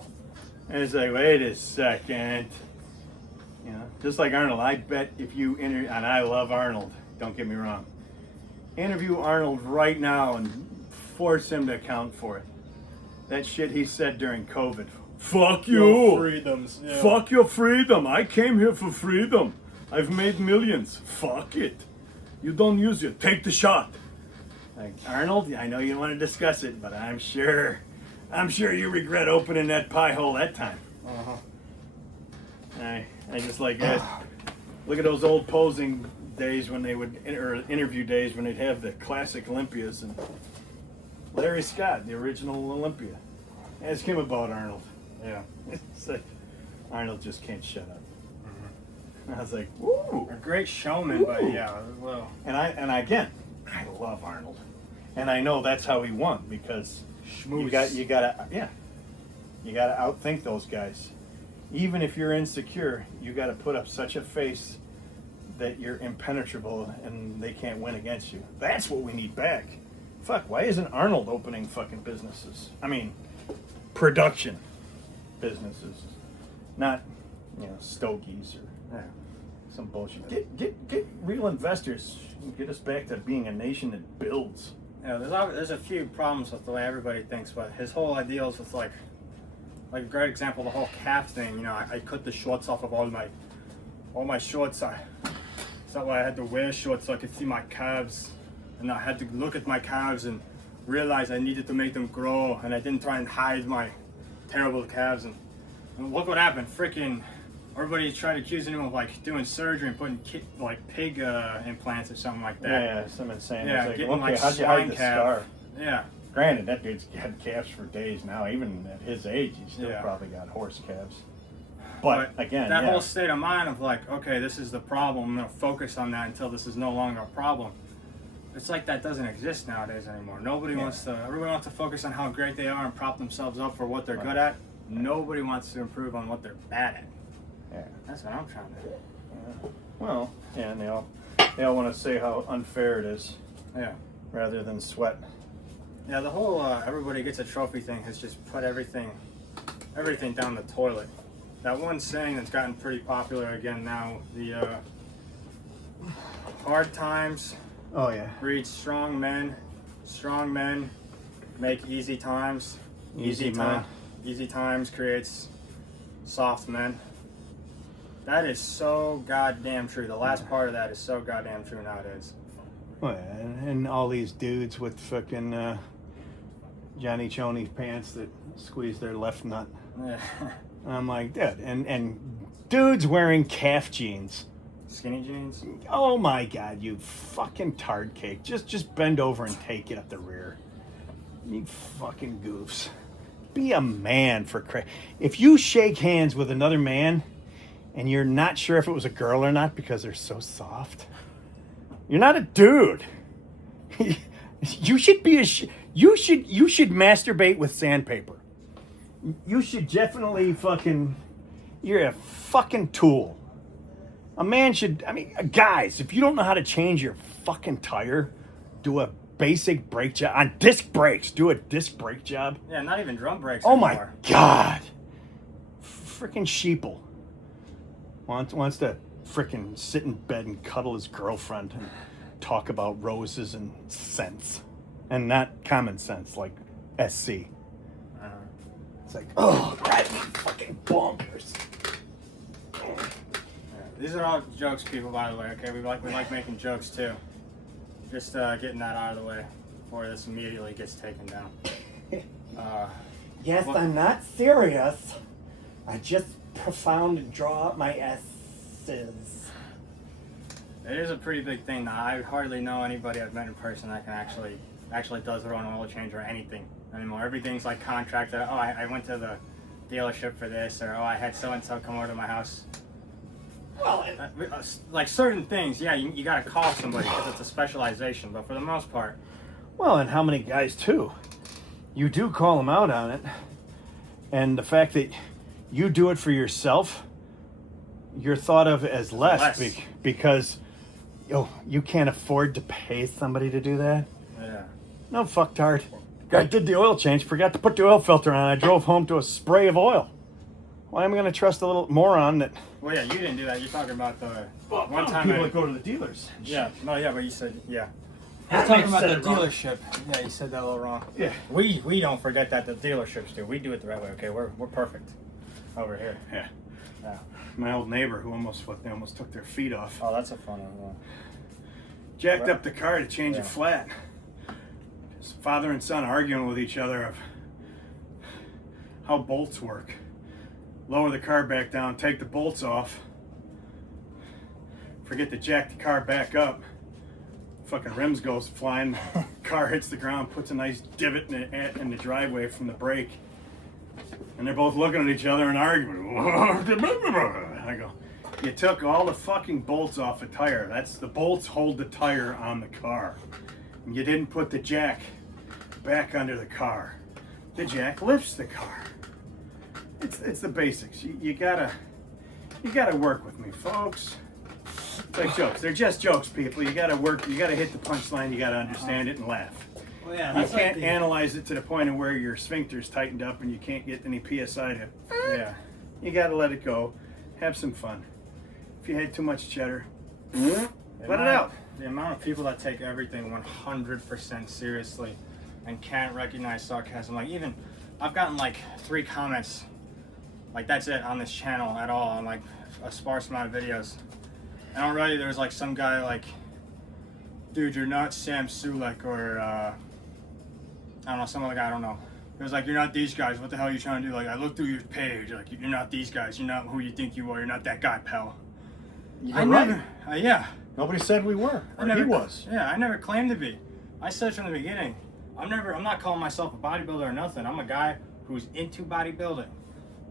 And it's like, wait a second. You know, just like Arnold, I bet if you and I love Arnold, don't get me wrong. Interview Arnold right now and force him to account for it. That shit he said during COVID. Fuck you! Your freedoms. Yeah. Fuck your freedom. I came here for freedom. I've made millions. Fuck it. You don't use it. Take the shot. Like, Arnold, I know you don't want to discuss it, but I'm sure you regret opening that pie hole that time. Uh-huh. I just like that. Look at those old posing days when they would, or interview days when they'd have the classic Olympias, and Larry Scott, the original Olympia. Ask him about Arnold. Yeah. It's like, Arnold just can't shut up. Mm-hmm. I was like, woo! A great showman, but Ooh. yeah, well. And I love Arnold, and I know that's how he won, because you gotta outthink those guys. Even if you're insecure, you gotta put up such a face that you're impenetrable and they can't win against you. That's what we need back. Fuck, why isn't Arnold opening fucking businesses? I mean, production businesses, not Stogies or some bullshit. Get real investors. Get us back to being a nation that builds. Yeah, there's a few problems with the way everybody thinks, but his whole ideals with like a great example, the whole calf thing. You know, I cut the shorts off of all my shorts. So I had to wear shorts so I could see my calves, and I had to look at my calves and realize I needed to make them grow, and I didn't try and hide my terrible calves. And look what happened! Freaking everybody tried accusing him of like doing surgery and putting like pig implants or something like that. Yeah, some insane. Yeah, It's getting okay, like how'd you hide swine the calf. scar? Yeah. Granted, that dude's had calves for days now. Even at his age, he's still Yeah. probably got horse calves. But again, that yeah. whole state of mind of like, okay, this is the problem. I'm gonna focus on that until this is no longer a problem. It's like that doesn't exist nowadays anymore. Nobody wants to. Everybody wants to focus on how great they are and prop themselves up for what they're good at. Nobody wants to improve on what they're bad at. Yeah. That's what I'm trying to do. Yeah. Well, yeah, and they all want to say how unfair it is. Yeah. Rather than sweat. Yeah, the whole everybody gets a trophy thing has just put everything down the toilet. That one saying that's gotten pretty popular again now, the hard times Oh yeah. breed strong men make easy times. Easy man. Easy times creates soft men. That is so goddamn true. The last part of that is so goddamn true nowadays. Oh yeah, and all these dudes with fucking Johnny Choney pants that squeeze their left nut. Yeah. I'm like, dude, and dudes wearing calf jeans. Skinny jeans. Oh my god, you fucking tard cake. Just bend over and take it up the rear. You fucking goofs. Be a man for Christ. If you shake hands with another man and you're not sure if it was a girl or not because they're so soft, you're not a dude. You should be you should masturbate with sandpaper. You should definitely fucking. You're a fucking tool. A man should. I mean, guys, if you don't know how to change your fucking tire, do a basic brake job on disc brakes. Do a disc brake job. Yeah, not even drum brakes Oh anymore. my god. Freaking sheeple wants to freaking sit in bed and cuddle his girlfriend and talk about roses and scents, and not common sense like SC. It's like, oh, right, fucking bonkers. Yeah. These are all jokes, people. By the way, okay, we like making jokes too. Just getting that out of the way before this immediately gets taken down. Yes, what- I'm not serious. I just profound and draw out my S's. It is a pretty big thing now. I hardly know anybody I've met in person that can actually does their own oil change or anything anymore. Everything's like contracted. Oh, I went to the dealership for this, or oh, I had so and so come over to my house. Well, Like certain things, yeah, you gotta call somebody because it's a specialization. But for the most part, well, and how many guys too? You do call them out on it, and the fact that you do it for yourself, you're thought of as less. Because you can't afford to pay somebody to do that. yeah. No, fucktard. Guy did the oil change, forgot to put the oil filter on. I drove home to a spray of oil. Why am I going to trust a little moron that... Well, yeah, you didn't do that. You're talking about the one time. people that go to the dealers. Yeah, no, yeah, but you said yeah. I You're talking about said the it wrong. dealership. Yeah, you said that a little wrong. Yeah. We don't forget that the dealerships do. We do it the right way. Okay, we're perfect over here. Yeah. Yeah. My old neighbor who almost took their feet off. Oh, that's a fun one. Jacked Right. up the car to change Yeah. it flat. His father and son arguing with each other of how bolts work. Lower the car back down, take the bolts off. Forget to jack the car back up. Fucking rims goes flying. Car hits the ground, puts a nice divot in the driveway from the brake. And they're both looking at each other and arguing. I go, you took all the fucking bolts off a tire. The bolts hold the tire on the car. And you didn't put the jack back under the car. The jack lifts the car. It's the basics. You gotta work with me, folks. It's like jokes. They're just jokes, people. You gotta work. You gotta hit the punchline. You gotta understand it and laugh. Well, yeah, You that's can't like analyze it to the point of where your sphincter's tightened up and you can't get any PSI to. yeah. You gotta let it go. Have some fun. If you had too much cheddar, let it out. The amount of people that take everything 100% seriously and can't recognize sarcasm. Like even, I've gotten like 3 comments, like that's it on this channel at all, on like a sparse amount of videos. And already there's like some guy like, dude, you're not Sam Sulek or I don't know, some other guy, I don't know. It was like, you're not these guys. What the hell are you trying to do? Like, I looked through your page. Like, you're not these guys. You're not who you think you are. You're not that guy, pal. You're right. Yeah. Nobody said we were. He was. Yeah, I never claimed to be. I said from the beginning, I'm not calling myself a bodybuilder or nothing. I'm a guy who's into bodybuilding.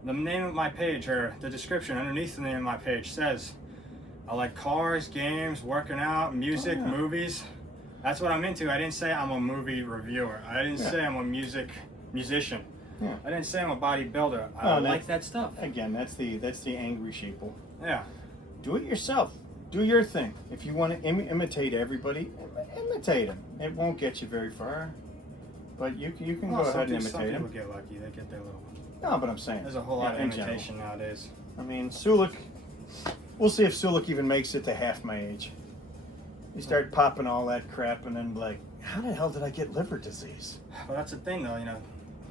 The name of my page, or the description underneath the name of my page says, I like cars, games, working out, music, movies. That's what I'm into. I didn't say I'm a movie reviewer. I didn't say I'm a musician. Yeah. I didn't say I'm a bodybuilder. I like that stuff. Again, that's the angry sheeple. Yeah. Do it yourself. Do your thing. If you want to imitate everybody, imitate them. It won't get you very far, but you can go ahead and imitate some them. people get lucky. They get their little... No, but I'm saying There's a whole lot of in imitation general. nowadays. I mean, Sulik. We'll see if Sulik even makes it to half my age. You start popping all that crap, and then like, how the hell did I get liver disease? Well, that's the thing, though. You know,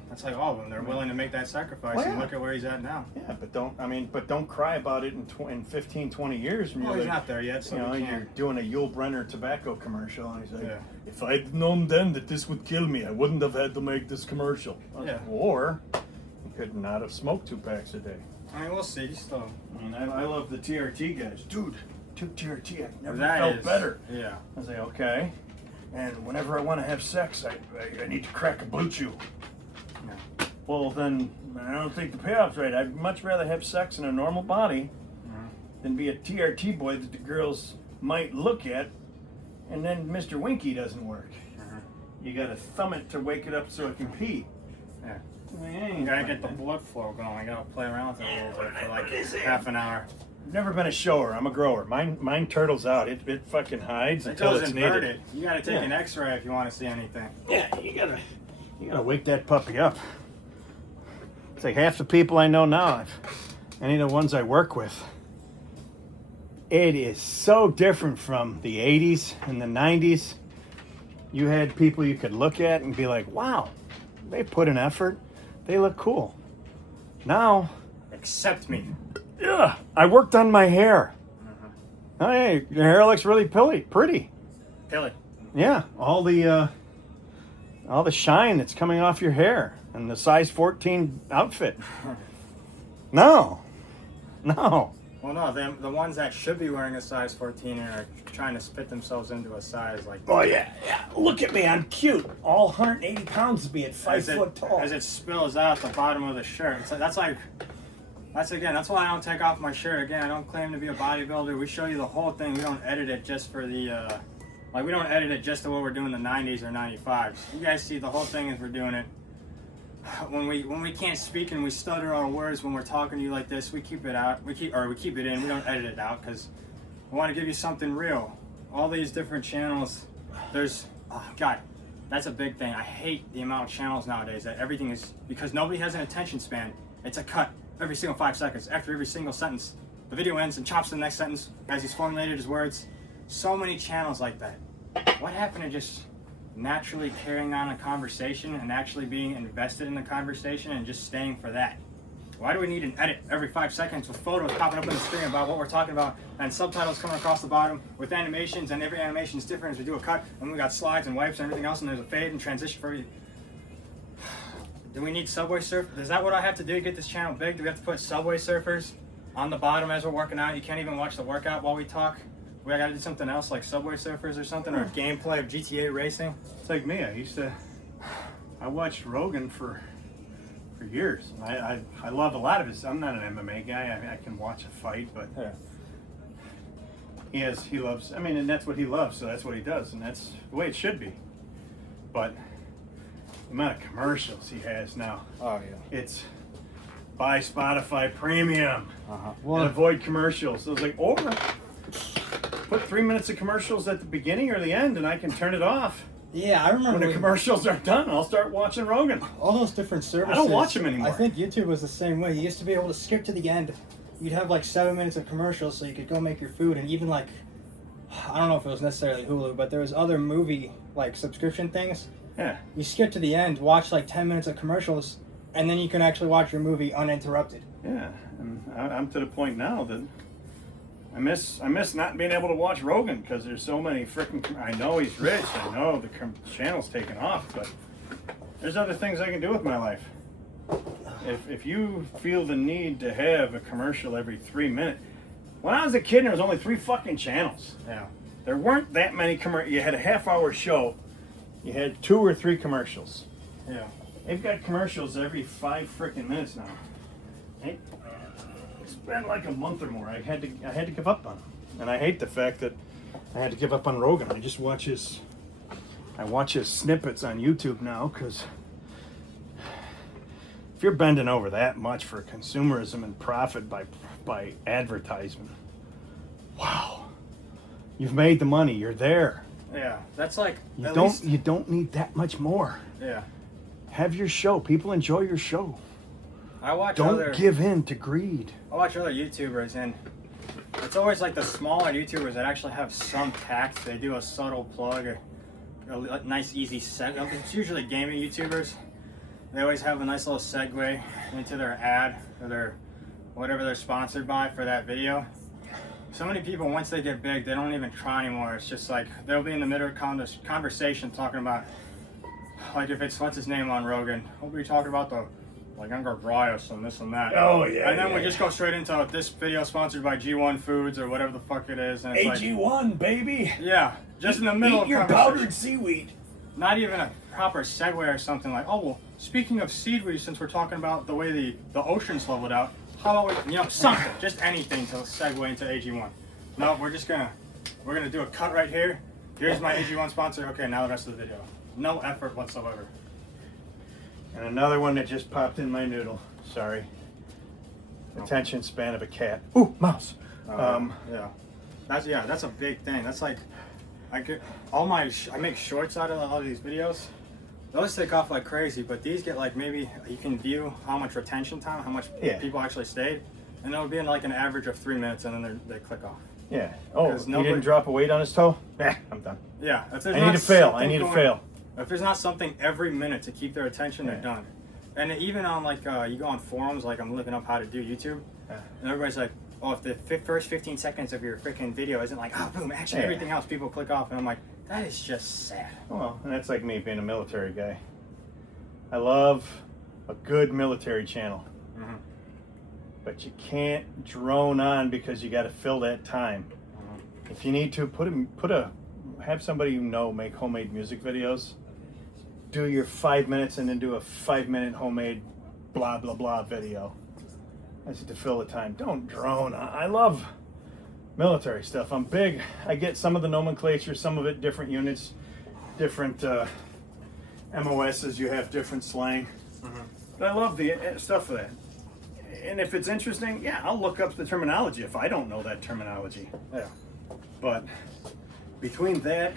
that's like all of them. They're willing to make that sacrifice, Well, and yeah. look at where he's at now. Yeah, but don't cry about it in 15, 20 years. When Well, you're he's like, not there yet, so you know, we you're can't. doing a Yul Brenner tobacco commercial, and he's like, Yeah. if I'd known then that this would kill me, I wouldn't have had to make this commercial. Yeah. Or you could not have smoked 2 packs a day. I mean, we'll see. Still, I mean, I love the TRT guys. Dude, took TRT, I never that felt is better. Yeah. I was like, okay. And whenever I want to have sex, I need to crack a blue chew. Yeah. Well, then I don't think the payoff's right. I'd much rather have sex in a normal body than be a TRT boy that the girls might look at, and then Mr. Winky doesn't work. You gotta thumb it to wake it up so it can pee. Yeah. You You gotta get the blood flow going. You gotta play around with it a little bit for like half an hour. I've never been a shower. I'm a grower. Mine turtles out. It fucking hides It until goes it's inverted. needed. You gotta take Yeah. an X-ray if you want to see anything. Yeah, you gotta wake that puppy up. It's like half the people I know now, any of the ones I work with. It is so different from the 80s and the 90s. You had people you could look at and be like, wow, they put an effort. They look cool. Now, Accept me. yeah, I worked on my hair. Hey, your hair looks really pretty. Pilly. Yeah, all the shine that's coming off your hair and the size 14 outfit. No. Well, no, the ones that should be wearing a size 14 are trying to spit themselves into a size like. Oh yeah. Look at me, I'm cute. All 180 pounds to be at 5 foot tall. As it spills out the bottom of the shirt. It's like, that's why I don't take off my shirt. Again, I don't claim to be a bodybuilder. We show you the whole thing. We don't edit it just for the, we don't edit it just to what we're doing in the 90s or 95s. You guys see the whole thing as we're doing it. When we can't speak and we stutter our words when we're talking to you like this, we keep it out. We keep it in. We don't edit it out because we want to give you something real. All these different channels, God, that's a big thing. I hate the amount of channels nowadays that everything is, because nobody has an attention span. It's a cut every single 5 seconds. After every single sentence, the video ends and chops to the next sentence as he's formulated his words. So many channels like that. What happened to just naturally carrying on a conversation and actually being invested in the conversation and just staying for that? Why do we need an edit every 5 seconds with photos popping up on the screen about what we're talking about and subtitles coming across the bottom with animations, and every animation is different as we do a cut, and we got slides and wipes and everything else, and there's a fade and transition for everything. Do we need Subway Surf? Is that what I have to do to get this channel big? Do we have to put Subway Surfers on the bottom as we're working out? You can't even watch the workout while we talk? We gotta do something else like Subway Surfers or something, or gameplay of GTA racing? It's like me. I watched Rogan for years. I love a lot of his. I'm not an MMA guy. I can watch a fight, but Yeah. he loves. I mean, and that's what he loves. So that's what he does, and that's the way it should be. But the amount of commercials he has now. Oh yeah. It's buy Spotify Premium Uh-huh. and avoid commercials. So it's like, or put 3 minutes of commercials at the beginning or the end, and I can turn it off. Yeah, I remember When the commercials are done, I'll start watching Rogan. all those different services. I don't watch them anymore. I think YouTube was the same way. You used to be able to skip to the end. You'd have like 7 minutes of commercials so you could go make your food, and even like, I don't know if it was necessarily Hulu, but there was other movie like subscription things. Yeah. You skip to the end, watch like 10 minutes of commercials, and then you can actually watch your movie uninterrupted. Yeah, and I'm to the point now that I miss not being able to watch Rogan because there's so many freaking. I know he's rich. I know the channel's taken off, but There's other things I can do with my life. If you feel the need to have a commercial every 3 minutes, when I was a kid, there was only 3 fucking channels. Yeah. There weren't that many commercials. You had a half-hour show. You had 2 or 3 commercials. Yeah. They've got commercials every 5 freaking minutes now. It's been like a month or more. I had to give up on them, and I hate the fact that I had to give up on Rogan. I just watch his snippets on YouTube now, because if you're bending over that much for consumerism and profit by advertisement, wow, you've made the money. You're there. Yeah. That's like You don't need that much more. Yeah. Have your show. People enjoy your show. I watch Don't give in to greed. I watch other YouTubers, and it's always like the smaller YouTubers that actually have some tact. They do a subtle plug, a nice easy segue. It's usually gaming YouTubers. They always have a nice little segue into their ad or their whatever they're sponsored by for that video. So many people, once they get big, they don't even try anymore. It's just like they'll be in the middle of conversation talking about, like, if it's what's his name on Rogan, we'll be talking about the younger Bryce and this and that. Oh yeah. And then we just go straight into this video sponsored by G1 Foods or whatever the fuck it is. And it's AG1, baby. yeah, just in the middle Eat of your conversation. powdered seaweed. Not even a proper segue or something like, oh well, speaking of seaweed, since we're talking about the way the ocean's leveled out, how about we, something, just anything to segue into AG1. No, we're gonna do a cut right here. Here's my AG1 sponsor. Okay, now the rest of the video. No effort whatsoever. And another one that just popped in my noodle. Sorry. Attention span of a cat. Ooh, mouse. Yeah, that's a big thing. That's like, I make shorts out of all these videos. Those take off like crazy, but these get like, maybe you can view how much retention time, how much people actually stayed, and it'll be in like an average of 3 minutes, and then they click off. Yeah. Oh, he nobody didn't drop a weight on his toe? I'm done. Yeah. I need to fail. If there's not something every minute to keep their attention, they're done. And even on like, you go on forums, like I'm looking up how to do YouTube, and everybody's like, oh, if the first 15 seconds of your freaking video isn't like, oh, boom, action, everything else, people click off, and I'm like, that is just sad. Well, and that's like me being a military guy. I love a good military channel. Mm-hmm. But you can't drone on because you got to fill that time. Mm-hmm. If you need to, have somebody you know make homemade music videos. Do your 5 minutes and then do a 5-minute homemade blah blah blah video. That's to fill the time. Don't drone. I love military stuff. I'm big. I get some of the nomenclature, some of it different units, different MOSs. You have different slang. Mm-hmm. But I love the stuff for that. And if it's interesting, yeah, I'll look up the terminology if I don't know that terminology. Yeah. But between that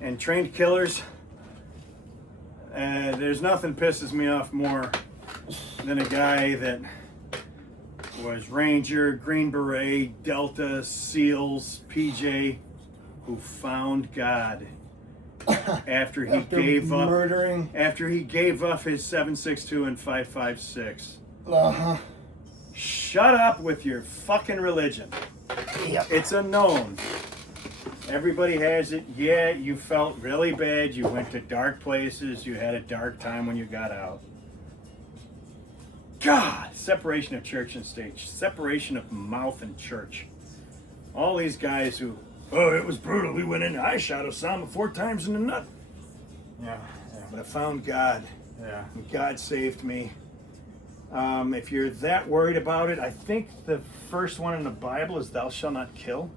and trained killers, there's nothing pisses me off more than a guy that was Ranger, Green Beret, Delta, SEALs, PJ, who found God after he gave up his 7.62 and 5.56. Uh-huh. Shut up with your fucking religion. Yep. It's a known. Everybody has it. Yeah, you felt really bad. You went to dark places. You had a dark time when you got out. God, separation of church and state. Separation of mouth and church. All these guys who, oh, it was brutal. We went in. I shot Osama 4 times in the nut. Yeah. But I found God. Yeah. And God saved me. If you're that worried about it, I think the first one in the Bible is thou shalt not kill.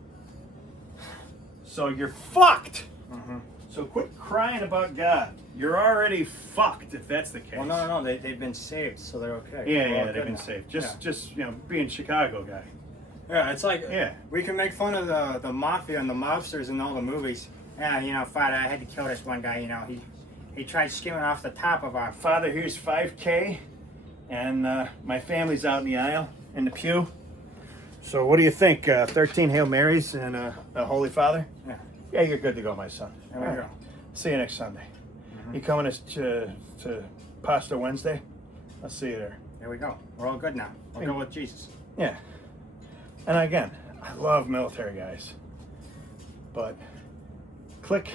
So you're fucked. Mm-hmm. So quit crying about God. You're already fucked if that's the case. Well, no, they've been saved, so they're okay. Yeah, they've been saved. Just being a Chicago guy. Yeah, it's like, we can make fun of the mafia and the mobsters in all the movies. Yeah, Father, I had to kill this one guy, he tried skimming off the top of our... Father, here's $5K, and my family's out in the aisle, in the pew. So what do you think? 13 Hail Marys and a Holy Father? Yeah. Yeah, you're good to go, my son. There we go. See you next Sunday. Mm-hmm. You coming to Pasta Wednesday? I'll see you there. There we go. We're all good now. We'll go with Jesus. Yeah. And again, I love military guys. But click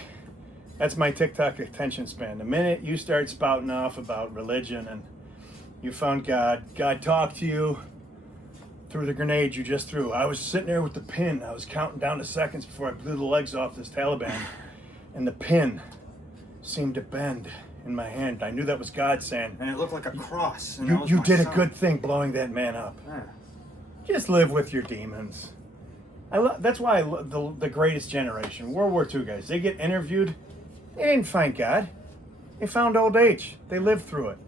That's my TikTok attention span. The minute you start spouting off about religion and you found God talked to you through the grenade you just threw. I was sitting there with the pin. I was counting down the seconds before I blew the legs off this Taliban. And the pin seemed to bend in my hand. I knew that was God saying, And it looked like a cross. And you did a son. good thing blowing that man up. Yeah. Just live with your demons. That's why I love the greatest generation, World War II guys. They get interviewed. They didn't find God. They found old age. They lived through it.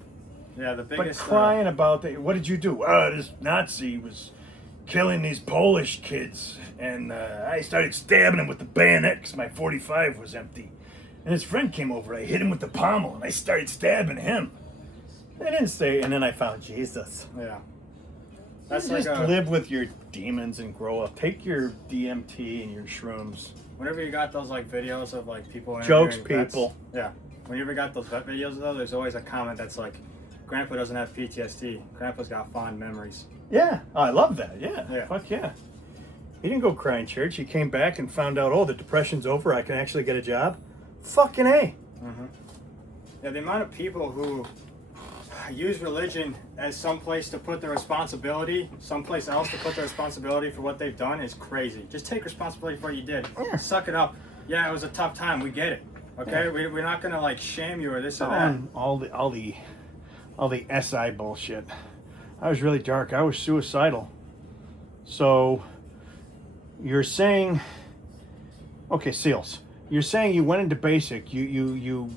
Yeah, the biggest. But crying about what did you do? This Nazi was killing these Polish kids, and I started stabbing him with the bayonet because my 45 was empty. And his friend came over. I hit him with the pommel, and I started stabbing him. They didn't say, and then I found Jesus. Yeah. That's just live with your demons and grow up. Take your DMT and your shrooms. Whenever you got those like videos of like people Jokes interviewing vets, people. yeah. Whenever you got those vet videos though, there's always a comment that's like, "Grandpa doesn't have PTSD. Grandpa's got fond memories." Yeah, I love that. Yeah. Yeah. Fuck yeah. He didn't go cry in church. He came back and found out, the depression's over. I can actually get a job. Fucking A. Mm-hmm. Yeah, the amount of people who use religion as someplace to put their responsibility, someplace else to put their responsibility for what they've done is crazy. Just take responsibility for what you did. Yeah. Suck it up. Yeah, it was a tough time. We get it. Okay, Yeah. we're not gonna like shame you or this or that. All the SI bullshit. I was really dark. I was suicidal. So you're saying, okay, SEALs. You're saying you went into basic. You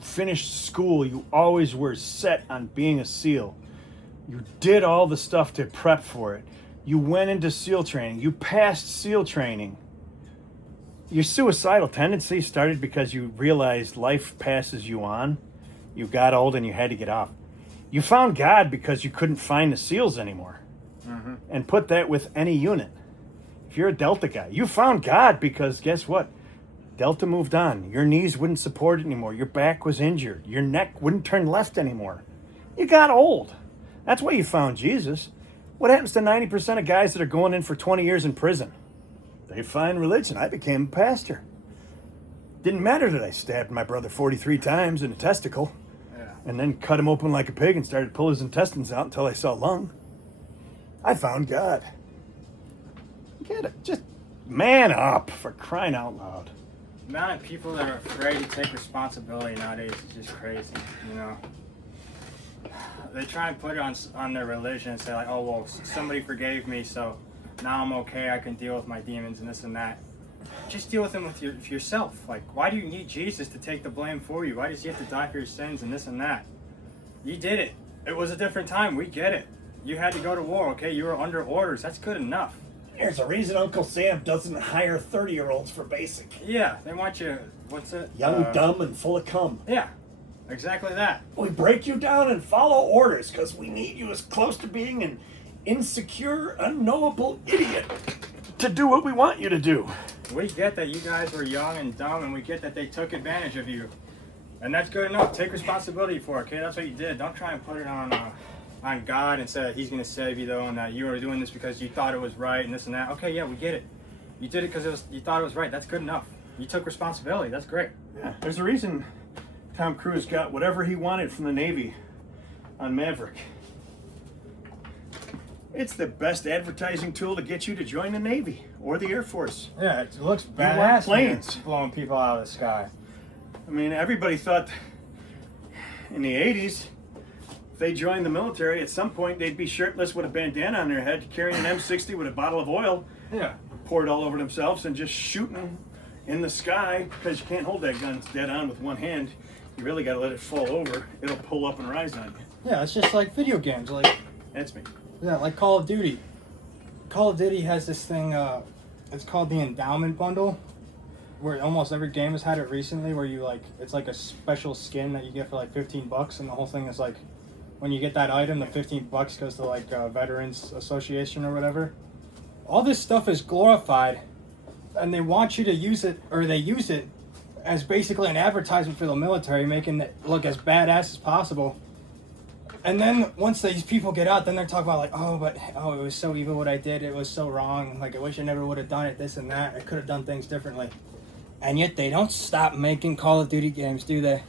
finished school. You always were set on being a SEAL. You did all the stuff to prep for it. You went into SEAL training. You passed SEAL training. Your suicidal tendency started because you realized life passes you on. You got old and you had to get off. You found God because you couldn't find the SEALs anymore. Mm-hmm. And put that with any unit. If you're a Delta guy, you found God because guess what? Delta moved on. Your knees wouldn't support it anymore. Your back was injured. Your neck wouldn't turn left anymore. You got old. That's why you found Jesus. What happens to 90% of guys that are going in for 20 years in prison? They find religion. I became a pastor. Didn't matter that I stabbed my brother 43 times in a testicle. Yeah. And then cut him open like a pig and started to pull his intestines out until I saw lung. I found God. Get it. Just man up, for crying out loud. The amount of people that are afraid to take responsibility nowadays is just crazy, you know. They try and put it on their religion and say like, oh, well, somebody forgave me, so now I'm okay, I can deal with my demons and this and that. Just deal with them with yourself. Like, why do you need Jesus to take the blame for you? Why does he have to die for your sins and this and that? You did it. It was a different time, we get it. You had to go to war, okay? You were under orders, that's good enough. There's a reason Uncle Sam doesn't hire 30-year-olds for basic. Yeah, they want you, what's it? Young, dumb, and full of cum. Yeah, exactly that. We break you down and follow orders because we need you as close to being an insecure, unknowable idiot To do what we want you to do. We get that you guys were young and dumb, and we get that they took advantage of you. And that's good enough. Take responsibility for it, okay? That's what you did. Don't try and put it on God and say that he's going to save you, though, and that you were doing this because you thought it was right and this and that. Okay, yeah, we get it. You did it because you thought it was right. That's good enough. You took responsibility. That's great. Yeah, there's a reason Tom Cruise got whatever he wanted from the Navy on Maverick. It's the best advertising tool to get you to join the Navy or the Air Force. Yeah, it looks want badass. planes. Blowing people out of the sky. I mean, everybody thought in the 80s, if they joined the military, at some point they'd be shirtless with a bandana on their head, carrying an M60 with a bottle of oil, Yeah. poured all over themselves, and just shooting in the sky, because you can't hold that gun dead on with one hand. You really got to let it fall over. It'll pull up and rise on you. Yeah, it's just like video games. Like, That's me. yeah, like Call of Duty. Call of Duty has this thing, it's called the Endowment Bundle, where almost every game has had it recently, where you like, it's like a special skin that you get for like $15, and the whole thing is like, when you get that item, the $15 goes to like Veterans Association or whatever. All this stuff is glorified, and they want you to use it, or they use it as basically an advertisement for the military, making it look as badass as possible. And then once these people get out, then they're talking about like, it was so evil what I did. It was so wrong. Like, I wish I never would have done it, this and that. I could have done things differently. And yet they don't stop making Call of Duty games, do they?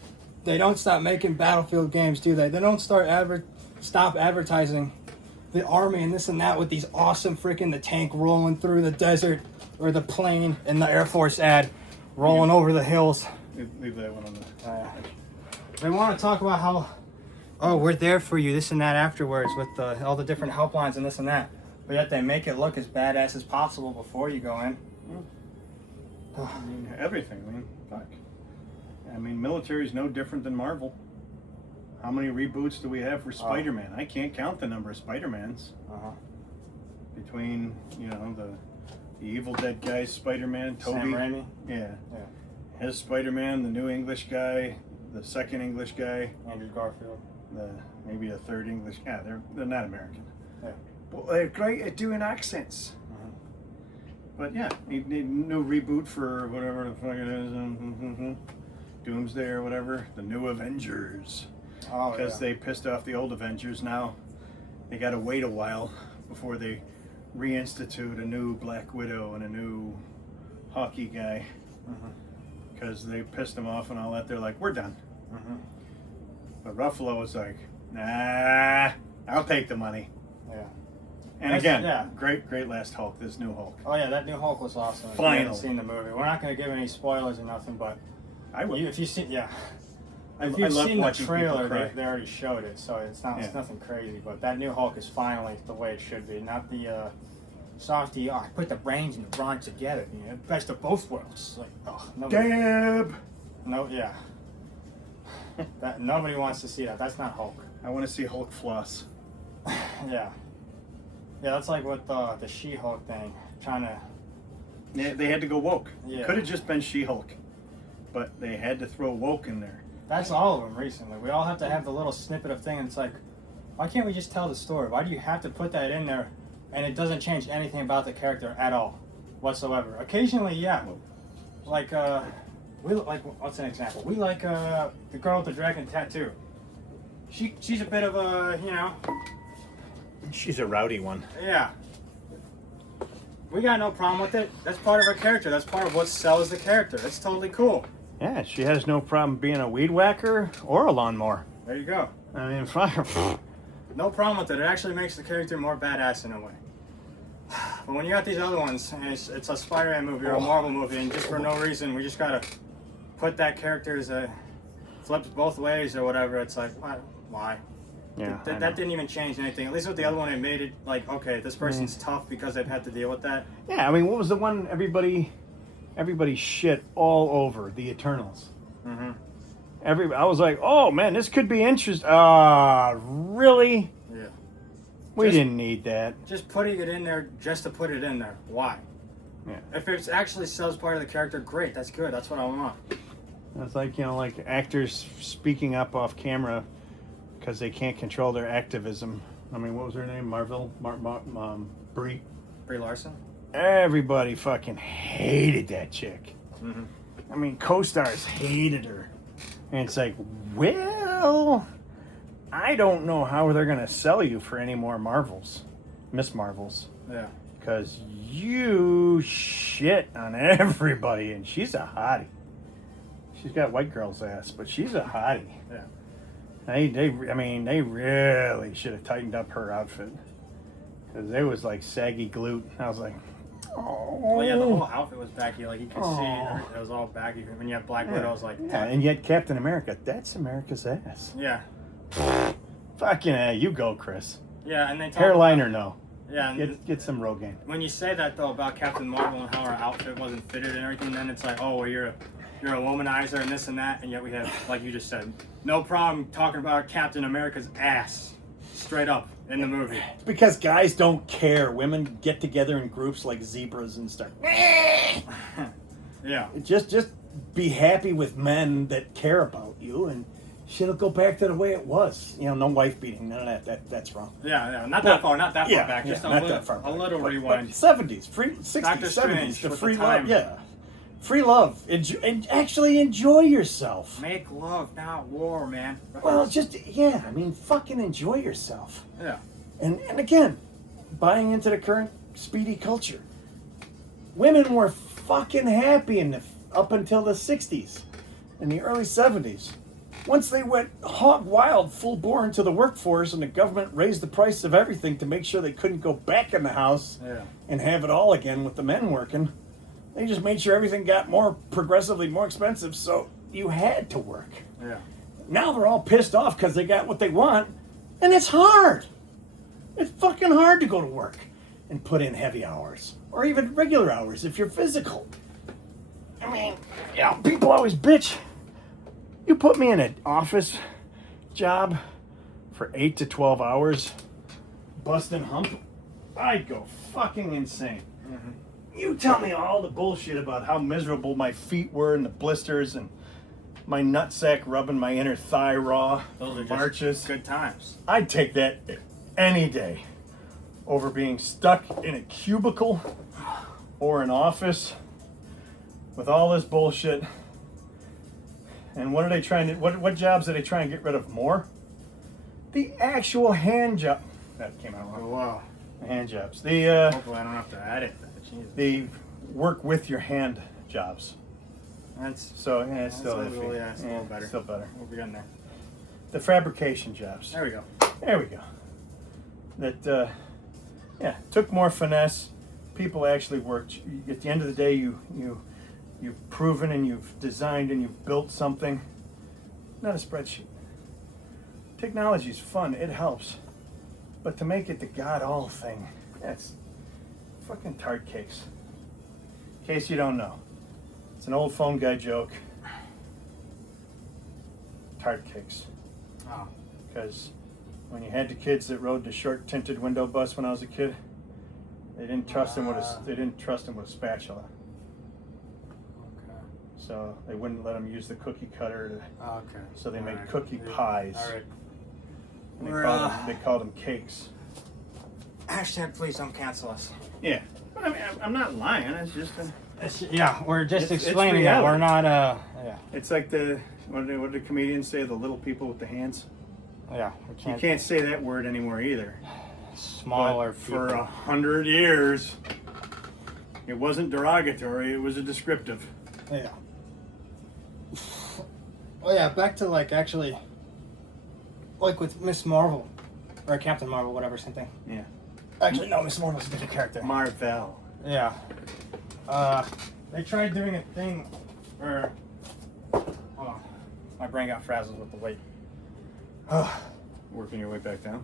They don't stop making Battlefield games, do they? They don't stop advertising the army and this and that with these awesome freaking the tank rolling through the desert or the plane in the Air Force ad rolling over the hills. Leave that one on the... They want to talk about how, oh, we're there for you, this and that afterwards with all the different helplines and this and that. But yet they make it look as badass as possible before you go in. I mean, everything. I mean, fuck. I mean, military's no different than Marvel. How many reboots do we have for Spider-Man? I can't count the number of Spider-Mans. Between, you know, the Evil Dead guy's Spider-Man, Toby. Sam Raimi? Yeah. His Spider-Man, the new English guy, the second English guy. Andrew Garfield. Maybe a third English. Yeah, they're not American. Yeah. But they're great at doing accents. But yeah, need new reboot for whatever the fuck it is. Doomsday or whatever. The new Avengers. Oh, Because they pissed off the old Avengers. Now they got to wait a while before they reinstitute a new Black Widow and a new hockey guy. Because they pissed them off and all that. They're like, we're done. But Ruffalo was like, nah, I'll take the money. Yeah. And again, great last Hulk, this new Hulk. Oh yeah, that new Hulk was awesome. If you haven't seen the movie, we're not going to give any spoilers or nothing, but I will. if you've seen, if I you've love seen the watching trailer, people cry. they already showed it, so it's nothing crazy. But that new Hulk is finally the way it should be, not the softy. Oh, I put the brains and the brawn together. You know, best of both worlds. Like, oh, Dab. No, yeah. Nobody wants to see that. That's not Hulk. I want to see Hulk floss. Yeah. Yeah, that's like with the She-Hulk thing, trying to... Yeah, they had to go woke. Yeah. Could have just been She-Hulk, but they had to throw woke in there. That's all of them recently. We all have to have the little snippet of thing, and it's like, why can't we just tell the story? Why do you have to put that in there, and it doesn't change anything about the character at all, whatsoever? Occasionally, yeah. Like, what's an example? We like the girl with the dragon tattoo. She's a bit of a, you know... She's a rowdy one. Yeah. We got no problem with it. That's part of her character. That's part of what sells the character. That's totally cool. Yeah, she has no problem being a weed whacker or a lawnmower. There you go. I mean, fire. No problem with it. It actually makes the character more badass in a way. But when you got these other ones, and it's a Spider-Man movie or a Marvel movie, and just for no reason, we just gotta put that character as a flips both ways or whatever. It's like, why? Yeah, That didn't even change anything. At least with the other one, it made it like, okay, this person's tough because they've had to deal with that. Yeah, I mean, what was the one everybody shit all over? The Eternals. I was like, oh man, this could be interesting. Really? Yeah. We didn't need that. Just putting it in there just to put it in there. Why? Yeah. If it actually sells part of the character, great. That's good. That's what I want. It's like, you know, like actors speaking up off camera because they can't control their activism. I mean, what was her name? Brie. Brie Larson? Everybody fucking hated that chick. I mean, co-stars hated her. And it's like, well, I don't know how they're going to sell you for any more Marvels. Miss Marvels. Yeah. Because you shit on everybody, and she's a hottie. She's got white girl's ass, but she's a hottie. Yeah. They really should have tightened up her outfit. Because it was like saggy glute. I was like, oh. Well, yeah, the whole outfit was baggy. Like, you could see it was all baggy. When you have Black Widow, it was like... Yeah, and yet Captain America, that's America's ass. Yeah. Fucking you go, Chris. Yeah, and they talk Hairline or no? Yeah. And get some Rogaine. when you say that, though, about Captain Marvel and how her outfit wasn't fitted and everything, then it's like, oh, well, you're a womanizer and this and that, and yet we have, like you just said, no problem talking about Captain America's ass. Straight up. In the movie. It's because guys don't care. Women get together in groups like zebras and start. Yeah. Just be happy with men that care about you, and shit'll go back to the way it was. You know, no wife beating, none of that. That's wrong. Yeah. Not that far back. Just a little rewind. 70s, 60s, Doctor 70s, Strange the with free the love. time. Yeah. Free love. And actually enjoy yourself. Make love, not war, man. Well, I mean, fucking enjoy yourself. Yeah. And again, buying into the current speedy culture. Women were fucking happy in the up until the 60s and the early 70s. Once they went hog wild, full bore into the workforce, and the government raised the price of everything to make sure they couldn't go back in the house and have it all again with the men working, they just made sure everything got more progressively more expensive, so you had to work. Yeah. Now they're all pissed off because they got what they want, and it's hard. It's fucking hard to go to work and put in heavy hours, or even regular hours if you're physical. I mean, you know, people always bitch. You put me in an office job for 8 to 12 hours, busting hump, I'd go fucking insane. Mm-hmm. You tell me all the bullshit about how miserable my feet were and the blisters and my nutsack rubbing my inner thigh raw. Those are just marches. good times. I'd take that any day over being stuck in a cubicle or an office with all this bullshit. And what are they trying to? What jobs are they trying to get rid of more? The actual hand job. That came out wrong. Oh, wow. The hand jobs. The Hopefully I don't have to add it. Jesus. the work with your hand jobs. That's So yeah, it's still a iffy. little, yeah, it's a little better. Still better. We'll be on there. The fabrication jobs. There we go. There we go. That took more finesse. People actually worked. At the end of the day, you've proven and you've designed and you've built something. Not a spreadsheet. Technology is fun. It helps. But to make it the God-all thing, that's fucking tart cakes. In case you don't know. It's an old phone guy joke. Tart cakes. Oh. Because when you had the kids that rode the short tinted window bus when I was a kid, they didn't trust him with a spatula. Okay. So they wouldn't let them use the cookie cutter. Okay. So they All made right. cookie pies. All right. And We're, they called them cakes. Hashtag please don't cancel us. Yeah. I mean, I'm not lying. It's just We're just It's explaining that we're reality. not. it's like what did the comedians say? The little people with the hands. Yeah. We You can't say that word anymore either. Smaller But for people. 100 years, it wasn't derogatory. It was a descriptive. Yeah. Oh yeah, back to actually, with Miss Marvel, or Captain Marvel, whatever, same thing. Yeah. Actually, no, Miss Marvel's a different character. Marvel. Yeah. They tried doing a thing where, hold on, my brain got frazzled with the weight. Working your way back down.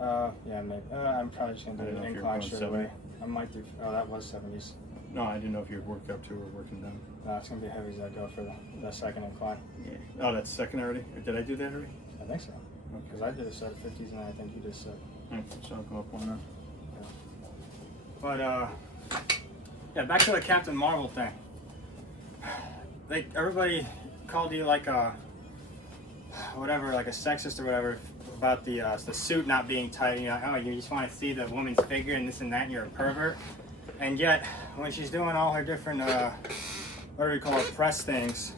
Yeah, maybe. I'm probably just gonna I do didn't know an if you were incline going straight 70. away. I might do. Oh, that was 70s. No, I didn't know if you worked up to or working down. It's gonna be heavy as I go for the second incline. Yeah. Oh, that's second already? Or did I do that already? I think so. Because I did a set of 50s and I think you just said. So I'll go up one now. But yeah, back to the Captain Marvel thing. Everybody called you like a sexist or whatever about the suit not being tight. You're like, oh, you just want to see the woman's figure and this and that, and you're a pervert. And yet, when she's doing all her different what do we call it, press things.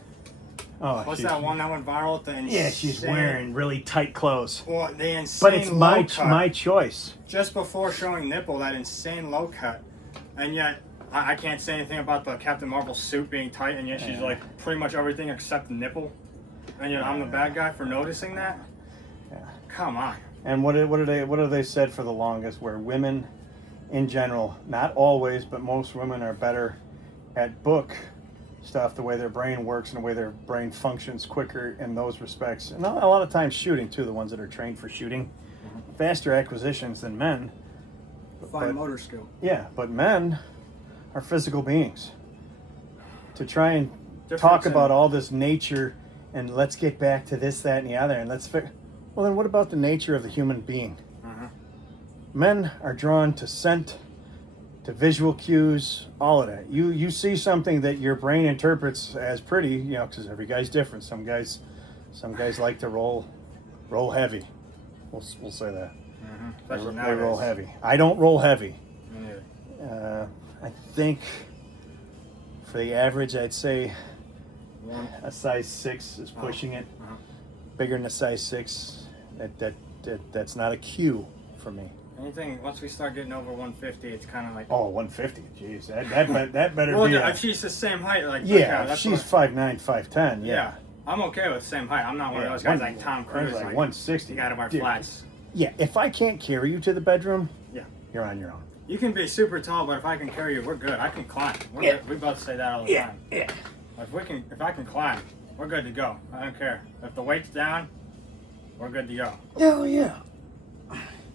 Oh, What's that one that went viral? With the insane, yeah, she's wearing really tight clothes. Well, the insane But it's low cut. my choice. Just before showing nipple, that insane low cut, and yet I can't say anything about the Captain Marvel suit being tight, and yet she's like pretty much everything except the nipple, and yet I'm the bad guy for noticing that. Yeah. Come on. And what have they said for the longest? Where women, in general, not always, but most women are better at book stuff, the way their brain works and the way their brain functions quicker in those respects. And a lot of times shooting too, the ones that are trained for shooting, faster acquisitions than men. Fine motor skill. Yeah, but men are physical beings. To try and talk about all this nature and let's get back to this, that, and the other, and well, then what about the nature of the human being? Men are drawn to scent, to visual cues, all of that. You see something that your brain interprets as pretty, because every guy's different. Some guys like to roll heavy. We'll say that. They roll heavy. I don't roll heavy. I think for the average, I'd say a size 6 is pushing it. Bigger than a size 6, that's not a cue for me. Anything once we start getting over 150, it's kind of like. Oh, 150. Jeez, that better Well, be. if she's the same height, like Yeah, okay, if she's 5'9", 5'10", yeah, I'm okay with same height. I'm not one of those guys like Tom Cruise, like like 160. You got to wear Dude. flats. Yeah, if I can't carry you to the bedroom, Yeah, you're on your own. you can be super tall, but if I can carry you, we're good. I can climb. We're good. We both say that all the time. Yeah. If I can climb, we're good to go. I don't care. If the weight's down, we're good to go. Hell yeah.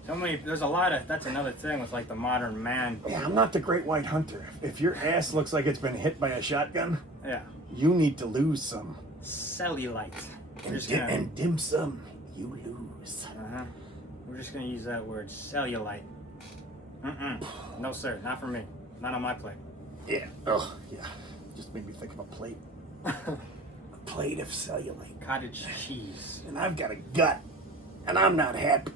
There's a lot of, that's another thing with like the modern man. Yeah, I'm not the great white hunter. If your ass looks like it's been hit by a shotgun, Yeah. you need to lose some. Cellulite. And dim sum, you lose. We're just gonna use that word, cellulite. No sir, not for me. Not on my plate. Yeah. Oh, yeah. Just made me think of a plate. A plate of cellulite. Cottage cheese. And I've got a gut, and I'm not happy.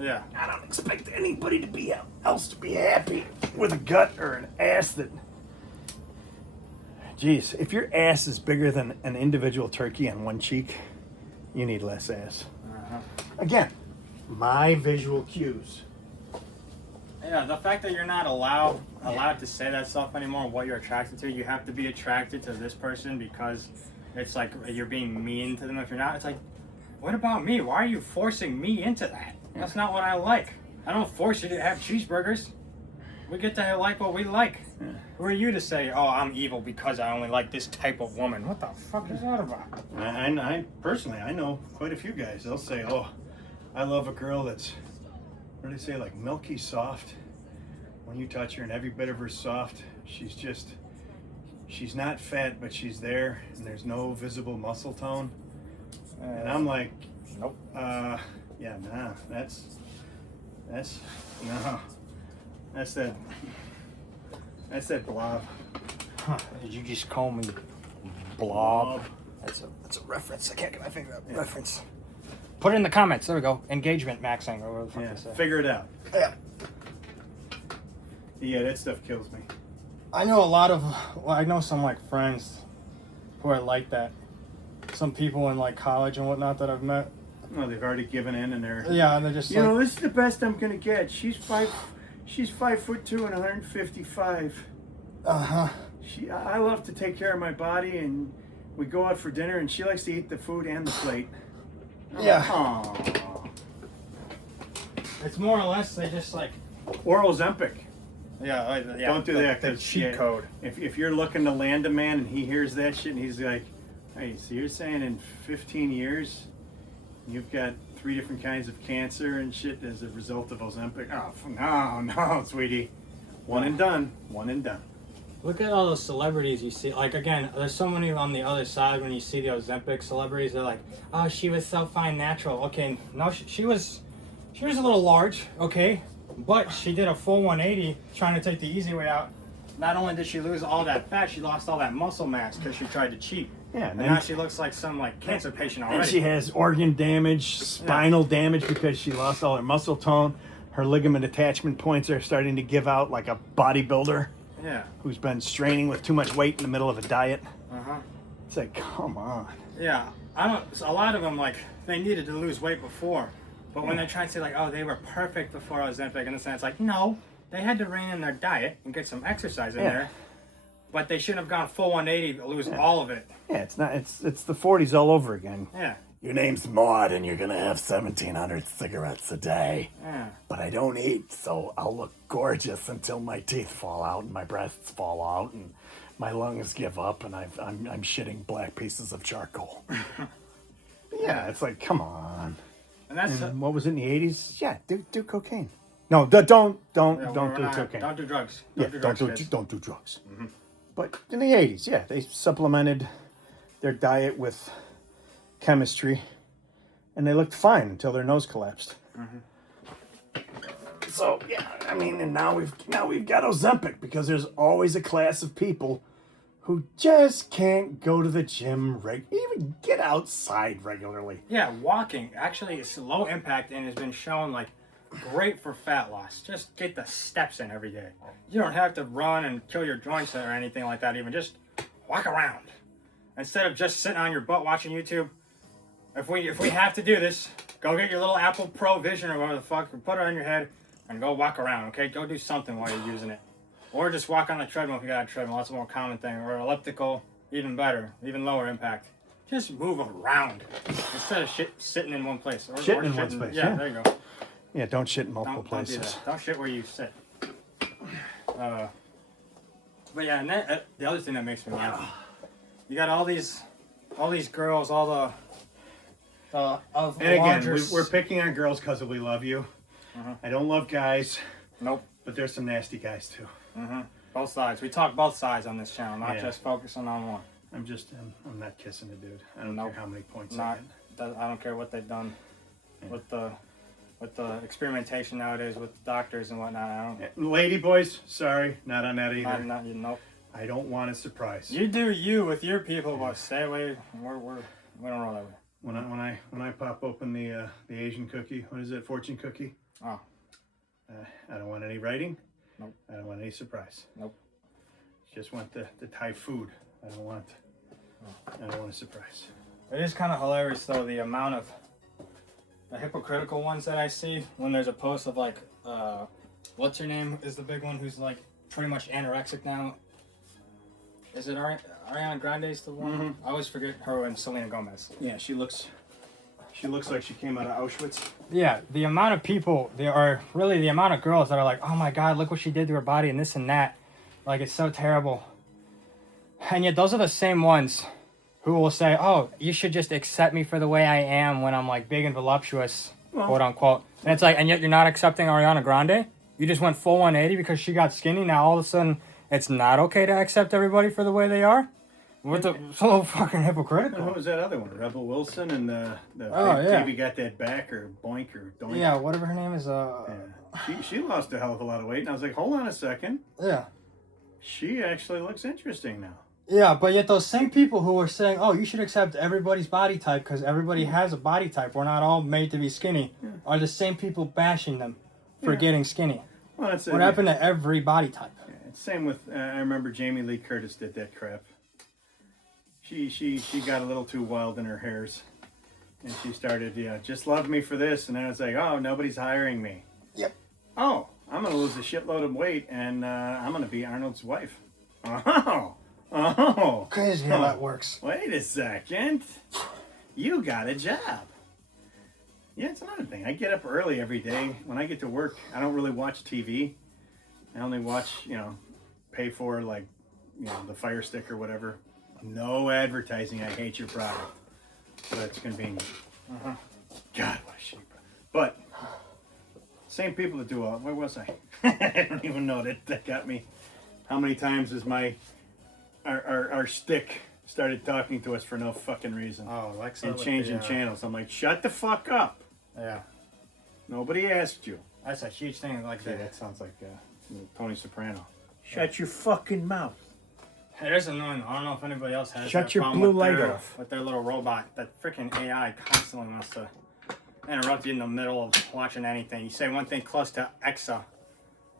Yeah. I don't expect anybody else to be happy with a gut or an ass that. Geez, if your ass is bigger than an individual turkey on one cheek, you need less ass. Again, my visual cues. Yeah, the fact that you're not allowed to say that stuff anymore, what you're attracted to, you have to be attracted to this person because it's like you're being mean to them. If you're not, it's like, what about me? Why are you forcing me into that? That's not what I like. I don't force you to have cheeseburgers. We get to like what we like. Who are you to say, oh, I'm evil because I only like this type of woman? What the fuck is that about? I personally, I know quite a few guys. They'll say, oh, I love a girl that's, what do they say, like milky soft. When you touch her and every bit of her soft, she's not fat, but she's there and there's no visible muscle tone. And I'm like, Nope. Yeah, nah, that's that blob. Huh, did you just call me blob? That's a reference. I can't get my finger up. Reference. Put it in the comments. There we go. Engagement maxing or whatever the fuck Yeah, they say. figure it out. Yeah. Yeah, that stuff kills me. I know I know some like friends who are like that. Some people in like college and whatnot that I've met. No, they've already given in and they're. Yeah, and they're just You know, this is the best I'm gonna get. She's 5'2" and 155. I love to take care of my body, and we go out for dinner, and she likes to eat the food and the plate. Yeah. Aww. It's more or less they just like. Or Ozempic. Yeah. Don't do that. The 'Cause, cheat code. If you're looking to land a man and he hears that shit and he's like, hey, so you're saying in 15 years you've got 3 different kinds of cancer and shit as a result of Ozempic? Oh, no, sweetie. One and done. Look at all those celebrities you see. Like, again, there's so many on the other side when you see the Ozempic celebrities. They're like, oh, she was so fine natural. Okay, no, she was a little large, okay? But she did a full 180 trying to take the easy way out. Not only did she lose all that fat, she lost all that muscle mass because she tried to cheat. Yeah, And now she looks like some like cancer patient already. And she has organ damage, spinal damage because she lost all her muscle tone. Her ligament attachment points are starting to give out like a bodybuilder. Yeah. Who's been straining with too much weight in the middle of a diet. Uh-huh. It's like, come on. Yeah. A lot of them, like, they needed to lose weight before. But when they try to say, like, oh, they were perfect before Ozempic, in a sense, like, no. They had to rein in their diet and get some exercise in there. But they shouldn't have gone full 180 to lose all of it. Yeah, it's the 40s all over again. Yeah. Your name's Maud and you're gonna have 1,700 cigarettes a day. Yeah. But I don't eat, so I'll look gorgeous until my teeth fall out and my breasts fall out and my lungs give up and I'm shitting black pieces of charcoal. Yeah, it's like, come on. And what was it in the 80s? Yeah, do cocaine. No, don't do cocaine. Don't do drugs. Don't do drugs. Mm-hmm. But in the 80s, yeah, they supplemented their diet with chemistry, and they looked fine until their nose collapsed. Mm-hmm. So yeah, I mean, and now we've got Ozempic because there's always a class of people who just can't go to the gym even get outside regularly. Yeah, walking actually is low impact and has been shown like great for fat loss. Just get the steps in every day. You don't have to run and kill your joints or anything like that. Even just walk around instead of just sitting on your butt watching YouTube. If we have to do this, go get your little Apple Pro Vision or whatever the fuck, and put it on your head and go walk around, okay? Go do something while you're using it. Or just walk on a treadmill if you got a treadmill. That's a more common thing. Or elliptical, even better, even lower impact. Just move around instead of sitting in one place. Or Shitting in one place, Yeah, yeah. there you go. Yeah, don't shit in multiple Don't places. do that. Don't shit where you sit. But yeah, and the other thing that makes me laugh, you got all these girls, all the And again, we're picking on girls because we love you. I don't love guys. Nope. But there's some nasty guys too. Both sides. We talk both sides on this channel, not Yeah. just focusing on one. I'm not kissing a dude. I don't Nope. care how many points Not. I get. I don't care what they've done with the experimentation nowadays with doctors and whatnot. I don't. Yeah, lady boys, sorry, not on that either. Nope. I don't want a surprise. You do you with your people, but stay away. We don't roll that way. When I pop open the Asian cookie, what is it, fortune cookie? Oh. I don't want any writing. Nope. I don't want any surprise. Nope. Just want the Thai food. I don't want a surprise. It is kind of hilarious though, the amount of the hypocritical ones that I see when there's a post of like, what's her name is the big one who's like pretty much anorexic now. Is it Ariana Grande's the one? I always forget her and Selena Gomez. Yeah, she looks like she came out of Auschwitz. Yeah, the amount of people, the amount of girls that are like, oh my God, look what she did to her body and this and that. Like, it's so terrible. And yet those are the same ones who will say, oh, you should just accept me for the way I am when I'm like big and voluptuous, quote unquote. And it's like, and yet you're not accepting Ariana Grande? You just went full 180 because she got skinny. Now all of a sudden it's not okay to accept everybody for the way they are? So fucking hypocritical. And what was that other one? Rebel Wilson and the baby got that back or boink or doink. Yeah, whatever her name is. She lost a hell of a lot of weight, and I was like, hold on a second. Yeah. She actually looks interesting now. Yeah, but yet those same people who are saying, oh, you should accept everybody's body type because everybody has a body type. We're not all made to be skinny. Are the same people bashing them for getting skinny. Well, that's what happened to every body type? Yeah, it's same with, I remember Jamie Lee Curtis did that crap. She got a little too wild in her hairs. And she started, just love me for this. And then it's like, oh, nobody's hiring me. Yep. Oh, I'm going to lose a shitload of weight and I'm going to be Arnold's wife. Oh. Crazy how that works. Wait a second. You got a job. Yeah, it's another thing. I get up early every day. When I get to work, I don't really watch TV. I only watch, pay for like, the Fire Stick or whatever. No advertising. I hate your product. But it's convenient. God, what a sheep. But same people that do all. Where was I? I don't even know. That got me. How many times has our stick started talking to us for no fucking reason? Oh, Alexa. And changing channels. I'm like, shut the fuck up. Yeah. Nobody asked you. That's a huge thing like Yeah, that. that sounds like Tony Soprano. Shut your fucking mouth. It is annoying. I don't know if anybody else has Shut that your problem blue with light their, off. with their little robot. That freaking AI constantly wants to interrupt you in the middle of watching anything. You say one thing close to Exa,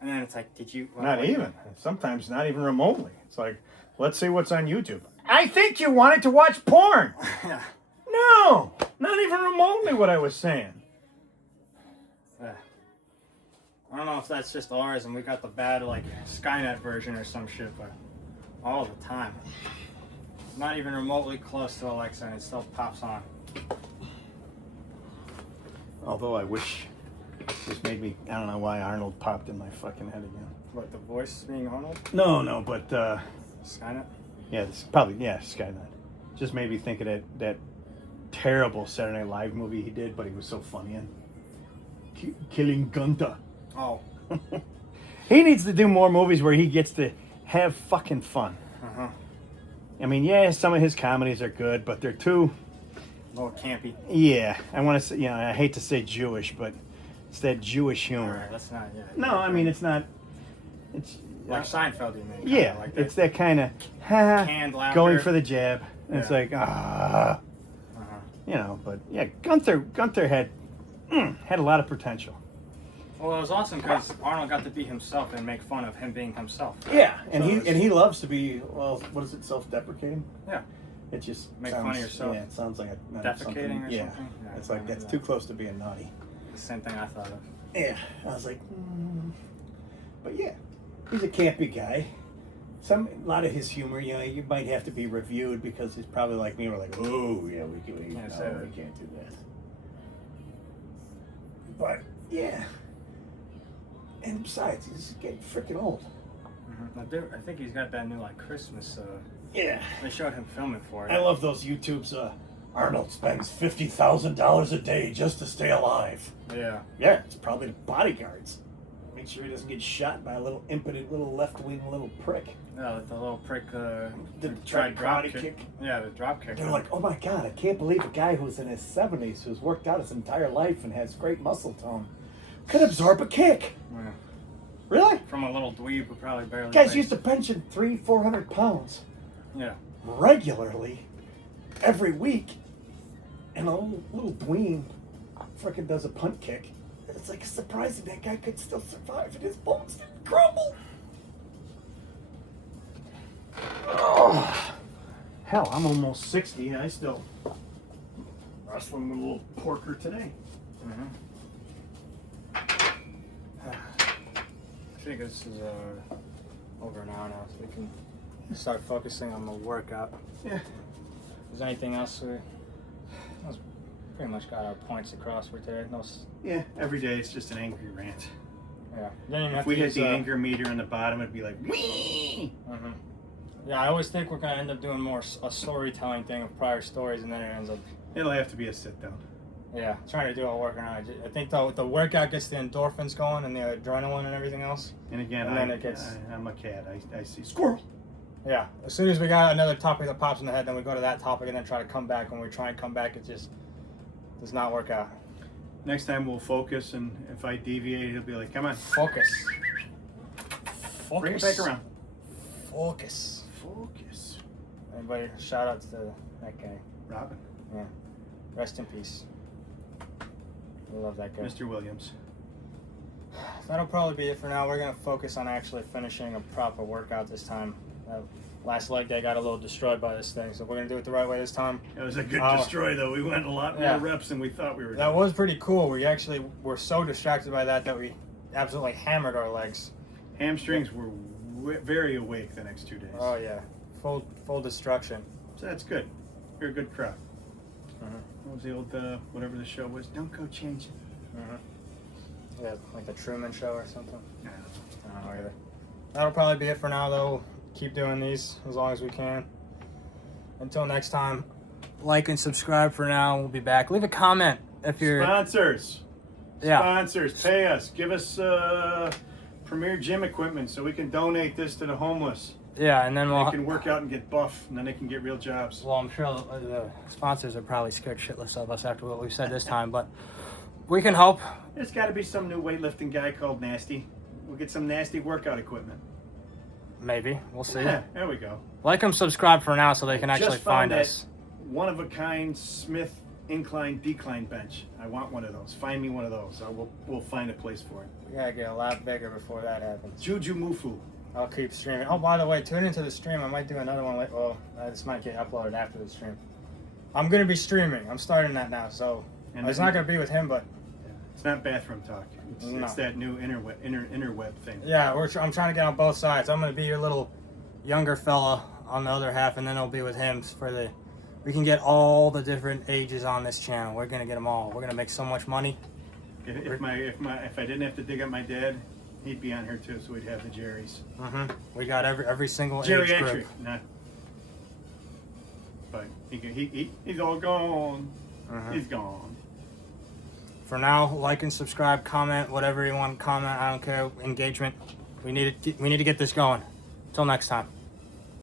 and then it's like, did you... Not even. Sometimes not even remotely. It's like, let's see what's on YouTube. I think you wanted to watch porn. Yeah. No, not even remotely what I was saying. Yeah. I don't know if that's just ours and we got the bad, like, Skynet version or some shit, but all the time. Not even remotely close to Alexa and it still pops on. Although I wish this made me, I don't know why Arnold popped in my fucking head again. What, the voice being Arnold? No, but Skynet? yeah, this probably, Skynet. Just made me think of that terrible Saturday Night Live movie he did, but he was so funny in. Killing Gunther. Oh. He needs to do more movies where he gets to have fucking fun. Uh-huh. I mean, yeah, some of his comedies are good, but they're too... A little campy. Yeah, I want to say, I hate to say Jewish, but it's that Jewish humor. Alright, that's not, yeah. No, I mean, it's not... It's... Like Seinfeld, you mean? Yeah, like it's that kind of... canned laughter. Going for the jab. And it's Yeah. like, Uh-huh. but yeah, Gunther had a lot of potential. Well, it was awesome because Arnold got to be himself and make fun of him being himself. Yeah, and So he loves to be, well, what is it, self-deprecating? Yeah. It just Make sounds, fun of yourself. Yeah, it sounds like Defecating or yeah. something? Yeah, It's like, something that's like too that. close to being naughty. the same thing I thought of. Yeah, I was like, but yeah, he's a campy guy. A lot of his humor, you know, you might have to be reviewed because he's probably like me. We're like, oh yeah, we can't do that. But yeah, and besides, he's getting freaking old. I think he's got that new like Christmas. Yeah, they showed him filming for it. I love those YouTubes. Arnold spends $50,000 a day just to stay alive. Yeah. Yeah, it's probably the bodyguards. Make sure he doesn't get shot by a little impotent little left-wing little prick. Yeah, the little prick. Did try drop karate kick. Yeah, the drop kick. They're like, oh my god, I can't believe a guy who's in his 70s, who's worked out his entire life and has great muscle tone, could absorb a kick. Yeah. Really? From a little dweeb who probably barely. Guys used to benching 300-400 pounds. Yeah. Regularly, every week, and a little dweeb frickin' does a punt kick. It's like surprising that guy could still survive and his bones didn't crumble. Oh, hell, I'm almost 60 and I still wrestling with a little porker today. I think this is over an hour now, so we can start focusing on the workout. Yeah. Is there anything else? That's pretty much got our points across for today. Yeah, every day it's just an angry rant. Yeah. If we hit the anger meter on the bottom, it'd be like, wee! Yeah, I always think we're going to end up doing more a storytelling thing of prior stories, and then it ends up... It'll have to be a sit-down. Yeah, trying to do a workout. I think the workout gets the endorphins going and the adrenaline and everything else. And again, and then it gets... I'm a cat. I see squirrel. Yeah, as soon as we got another topic that pops in the head, then we go to that topic and then try to come back. When we try and come back, it just does not work out. Next time we'll focus, and if I deviate, he'll be like, come on. Focus. Bring it back around. Focus. Anybody, shout out to that guy. Robin. Yeah. Rest in peace. We love that guy. Mr. Williams. That'll probably be it for now. We're going to focus on actually finishing a proper workout this time. Last leg day got a little destroyed by this thing, so we're going to do it the right way this time. It was a good destroy, though. We went a lot more reps than we thought we were doing. That was pretty cool. We actually were so distracted by that we absolutely hammered our legs. Hamstrings were very awake the next 2 days. Oh, yeah. Full destruction. So that's good. You're a good crowd. What was the old, whatever the show was? Don't go changing. Yeah, like the Truman Show or something. I don't know either. That'll probably be it for now, though. Keep doing these as long as we can. Until next time, like and subscribe for now. We'll be back. Leave a comment if you're... Sponsors. Yeah. Sponsors, pay us. Give us premier gym equipment so we can donate this to the homeless. Yeah, and then they can work out and get buff, and then they can get real jobs. Well, I'm sure the sponsors are probably scared shitless of us after what we've said this time, but we can help. There's got to be some new weightlifting guy called Nasty. We'll get some nasty workout equipment. Maybe. We'll see. Yeah, there we go. Like and subscribe for now so they can actually find us. One-of-a-kind Smith incline-decline bench. I want one of those. Find me one of those. We'll find a place for it. We gotta get a lot bigger before that happens. Juju Mufu. I'll keep streaming. Oh, by the way, tune into the stream. I might do another one. This might get uploaded after the stream. I'm going to be streaming. I'm starting that now, so it's not going to be with him, but... It's not bathroom talk. It's that new interweb thing. Yeah, I'm trying to get on both sides. I'm going to be your little younger fella on the other half, and then it'll be with him we can get all the different ages on this channel. We're going to get them all. We're going to make so much money. If I didn't have to dig up my dad, he'd be on here too, so we'd have the Jerrys. We got every single age group. Nah. But he's all gone. He's gone. For now, like and subscribe, comment, whatever you want to comment. I don't care. Engagement. We need to get this going. Until next time.